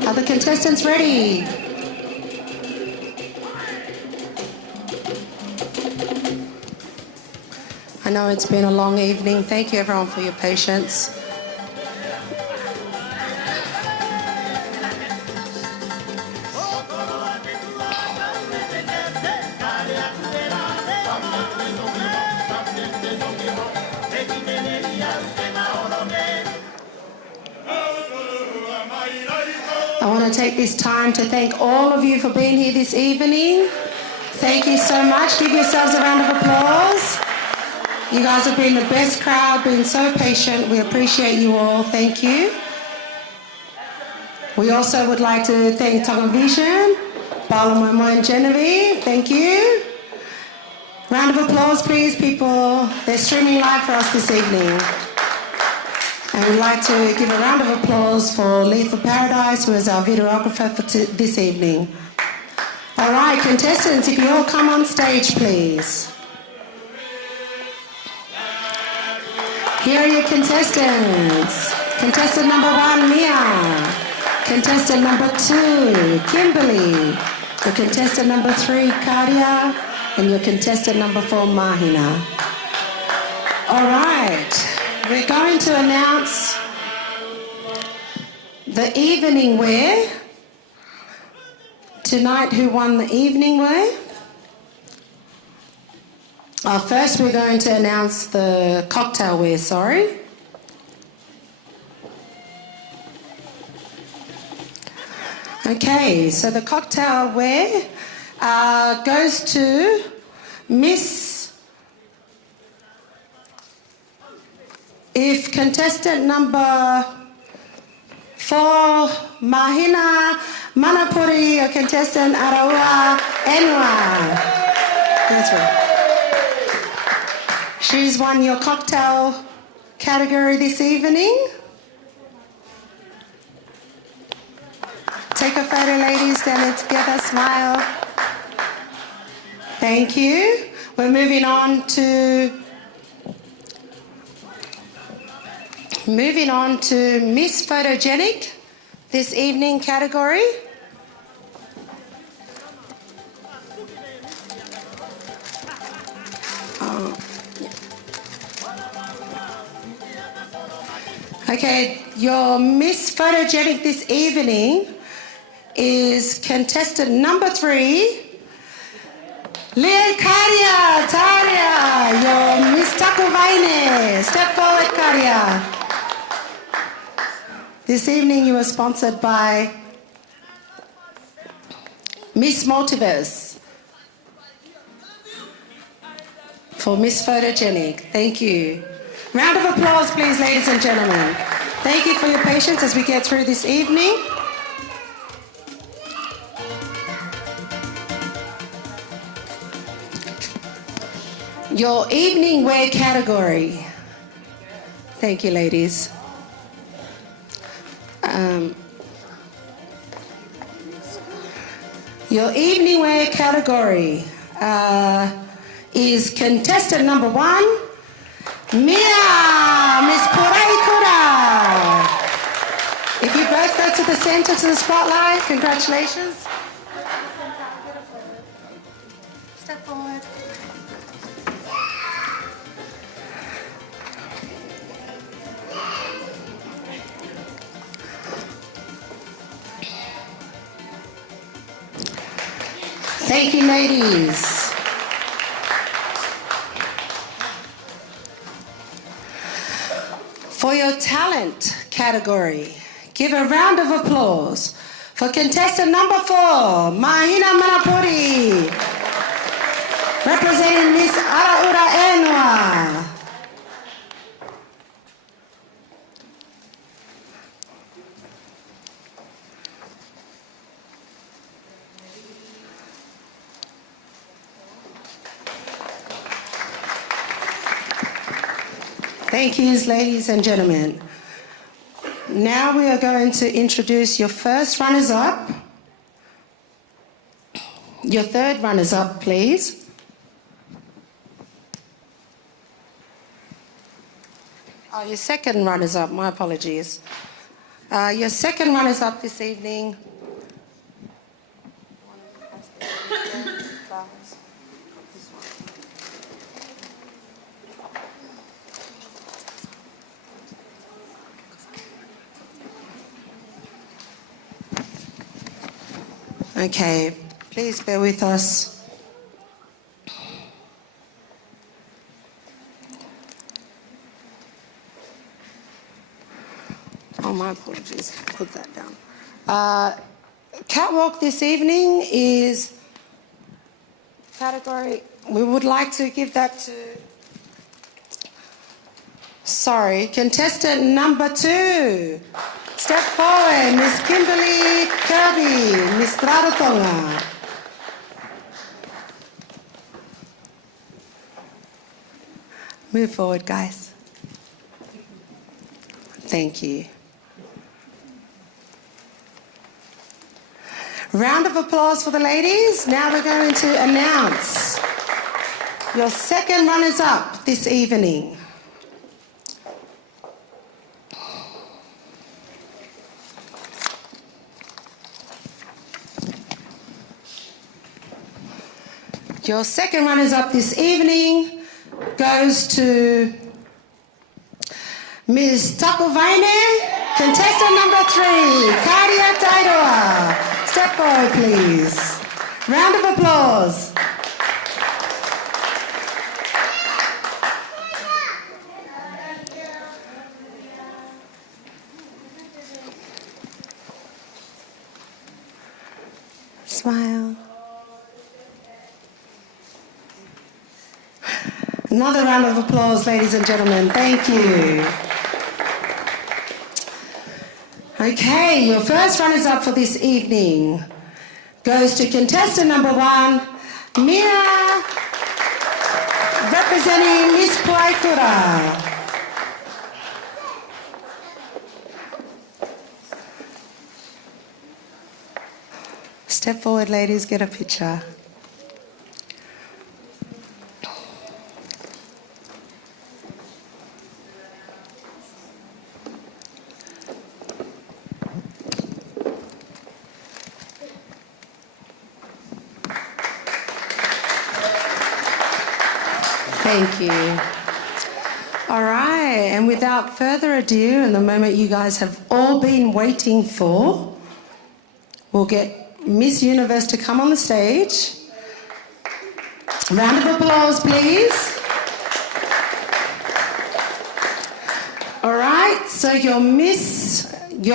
Are the contestants ready? I know it's been a long evening. Thank you, everyone, for your patience. I want to take this time to thank all of you for being here this evening. Thank you so much. Give yourselves a round of applause. You guys have been the best crowd, been so patient. We appreciate you all. Thank you. We also would like to thank Tonga Vision, Balamomo and Genevieve. Thank you. Round of applause, please, people. They're streaming live for us this evening. And we'd like to give a round of applause for Lethal Paradise, who is our videographer for this evening. All right, contestants, if you all come on stage, please. Here are your contestants. Contestant number 1, Mia. Contestant number 2, Kimberly. Your contestant number 3, Kadia. And your contestant number 4, Mahina. All right. We're going to announce the evening wear. Tonight, who won the evening wear? First, we're going to announce the cocktail wear, sorry. Okay, so the cocktail wear goes to Miss... If contestant number 4, Mahina Manapuri, or contestant Araua Enwa. That's right. She's won your cocktail category this evening. Take a photo, ladies, stand there together, smile. Thank you. We're moving on to Miss Photogenic this evening category. Okay, your Miss Photogenic this evening is contestant number 3, Lil Karia Taria, your Miss Takuvaine. Step forward, Karia. This evening you were sponsored by Miss Multiverse for Miss Photogenic. Thank you. Round of applause, please, ladies and gentlemen. Thank you for your patience as we get through this evening. Your evening wear category. Thank you, ladies. Your evening wear category is contestant number 1, Mia, Miss Puraikura. If you both go to the center, to the spotlight, congratulations. Step forward. Thank you, ladies. For your talent category, give a round of applause for contestant number 4, Mahina Manapuri, representing Miss Araura Enwa. Thank you, ladies and gentlemen. Now we are going to introduce your first runners-up. Your third runners-up, please. Oh, your second runners-up, my apologies. Your second runners-up this evening. Okay, please bear with us. Oh, my apologies. Put that down. Catwalk this evening is category. We would like to give that to. Sorry, contestant number 2. Step forward, Miss Kimberly Kirby, Miss Rarotonga. Move forward, guys. Thank you. Round of applause for the ladies. Now we're going to announce your second runners-up this evening. Your second runners-up this evening goes to Ms. Takuvaine, contestant number 3, Karia Tairoa. Step forward, please. Round of applause. Smile. Another round of applause, ladies and gentlemen. Thank you. Okay, your first runners-up for this evening goes to contestant number 1, Mia representing Miss Puaikura. Step forward, ladies, get a picture. Thank you. All right, and without further ado, and the moment you guys have all been waiting for, we'll get Miss Universe to come on the stage. Round of applause, please. All right, so your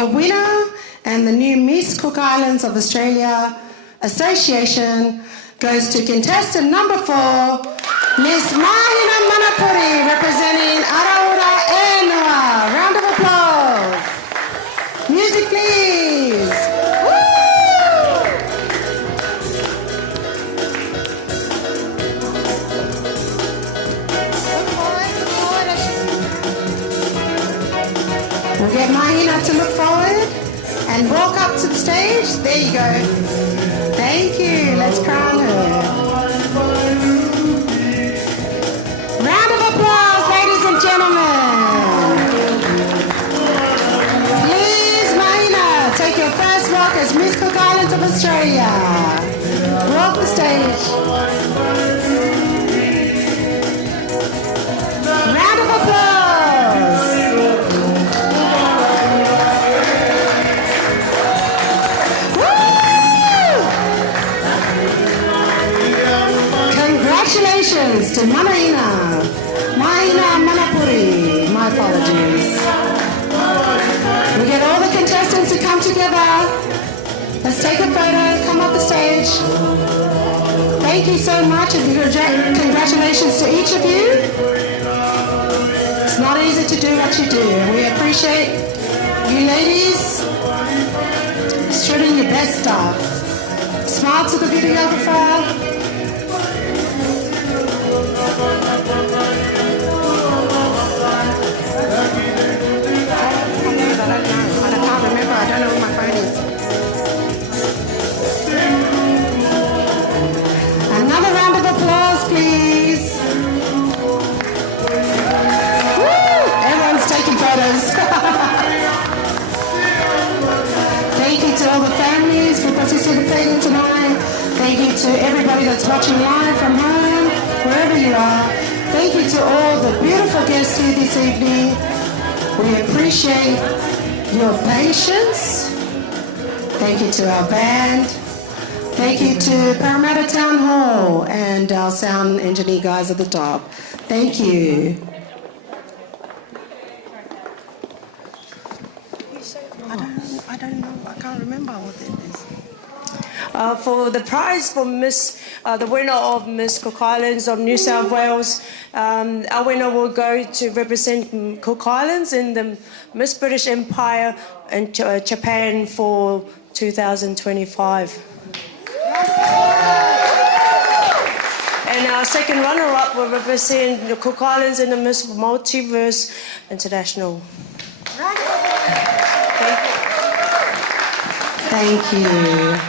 winner and the new Miss Cook Islands of Australia Association goes to contestant number 4, Miss Mahina Manapuri, representing Araura Enua. Round of applause. Music, please. We'll get Mahina to look forward and walk up to the stage. There you go. Thank you. Let's crown her. Round of applause, ladies and gentlemen. Please, Mahina, take your first walk as Miss Cook Islands of Australia. Walk the stage. Round of applause. Congratulations to Mahina Manapuri. My apologies. We get all the contestants to come together. Let's take a photo, come up the stage. Thank you so much and congratulations to each of you. It's not easy to do what you do. We appreciate you ladies shooting your best stuff. Smile to the videographer. I don't know where my phone is. Another round of applause, please. Woo! Everyone's taking photos. Thank you to all the families for participating tonight. Thank you to everybody that's watching live from home, wherever you are. Thank you to all the beautiful guests here this evening. We appreciate your patience. Thank you to our band. Thank you to Parramatta Town Hall and our sound engineer guys at the top. Thank you. I don't know. I can't remember what it is. For the prize for the winner of Miss Cook Islands of New South Wales, our winner will go to represent Cook Islands in the Miss British Empire in Japan for 2025. And our second runner-up will represent the Cook Islands in the Miss Multiverse International. Thank you.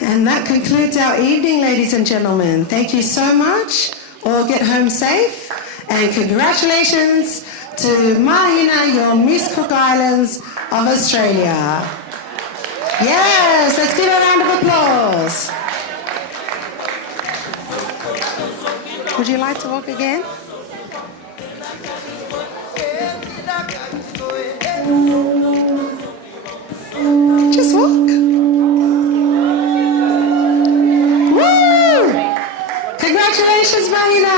And that concludes our evening, ladies and gentlemen. Thank you so much. All get home safe. And congratulations to Mahina, your Miss Cook Islands of Australia. Yes, let's give a round of applause. Would you like to walk again? Just walk. Woo! Congratulations, Mahina.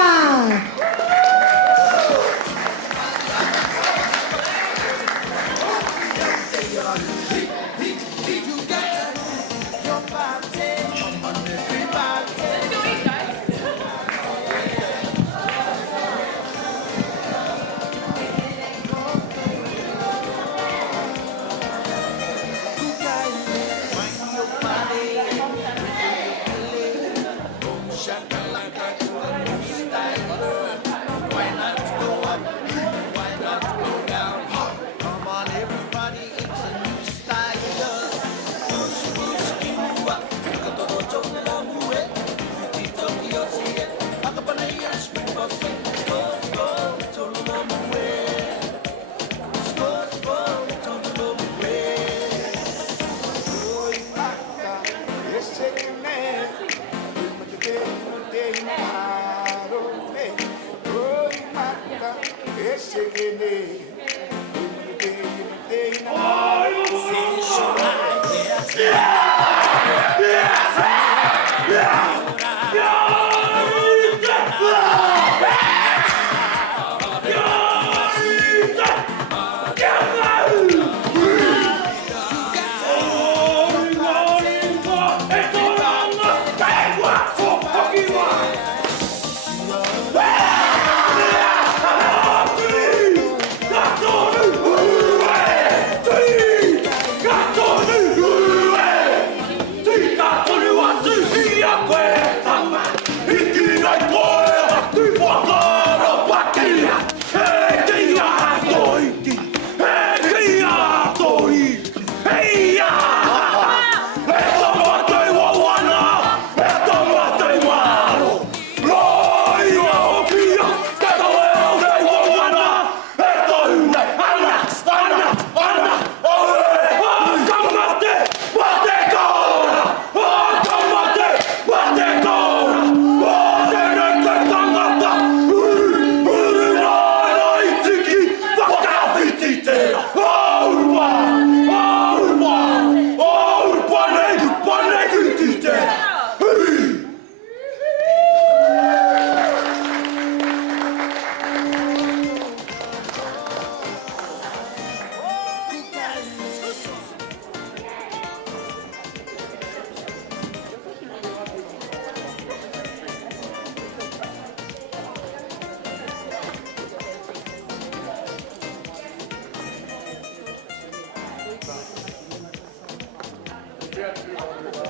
Yeah.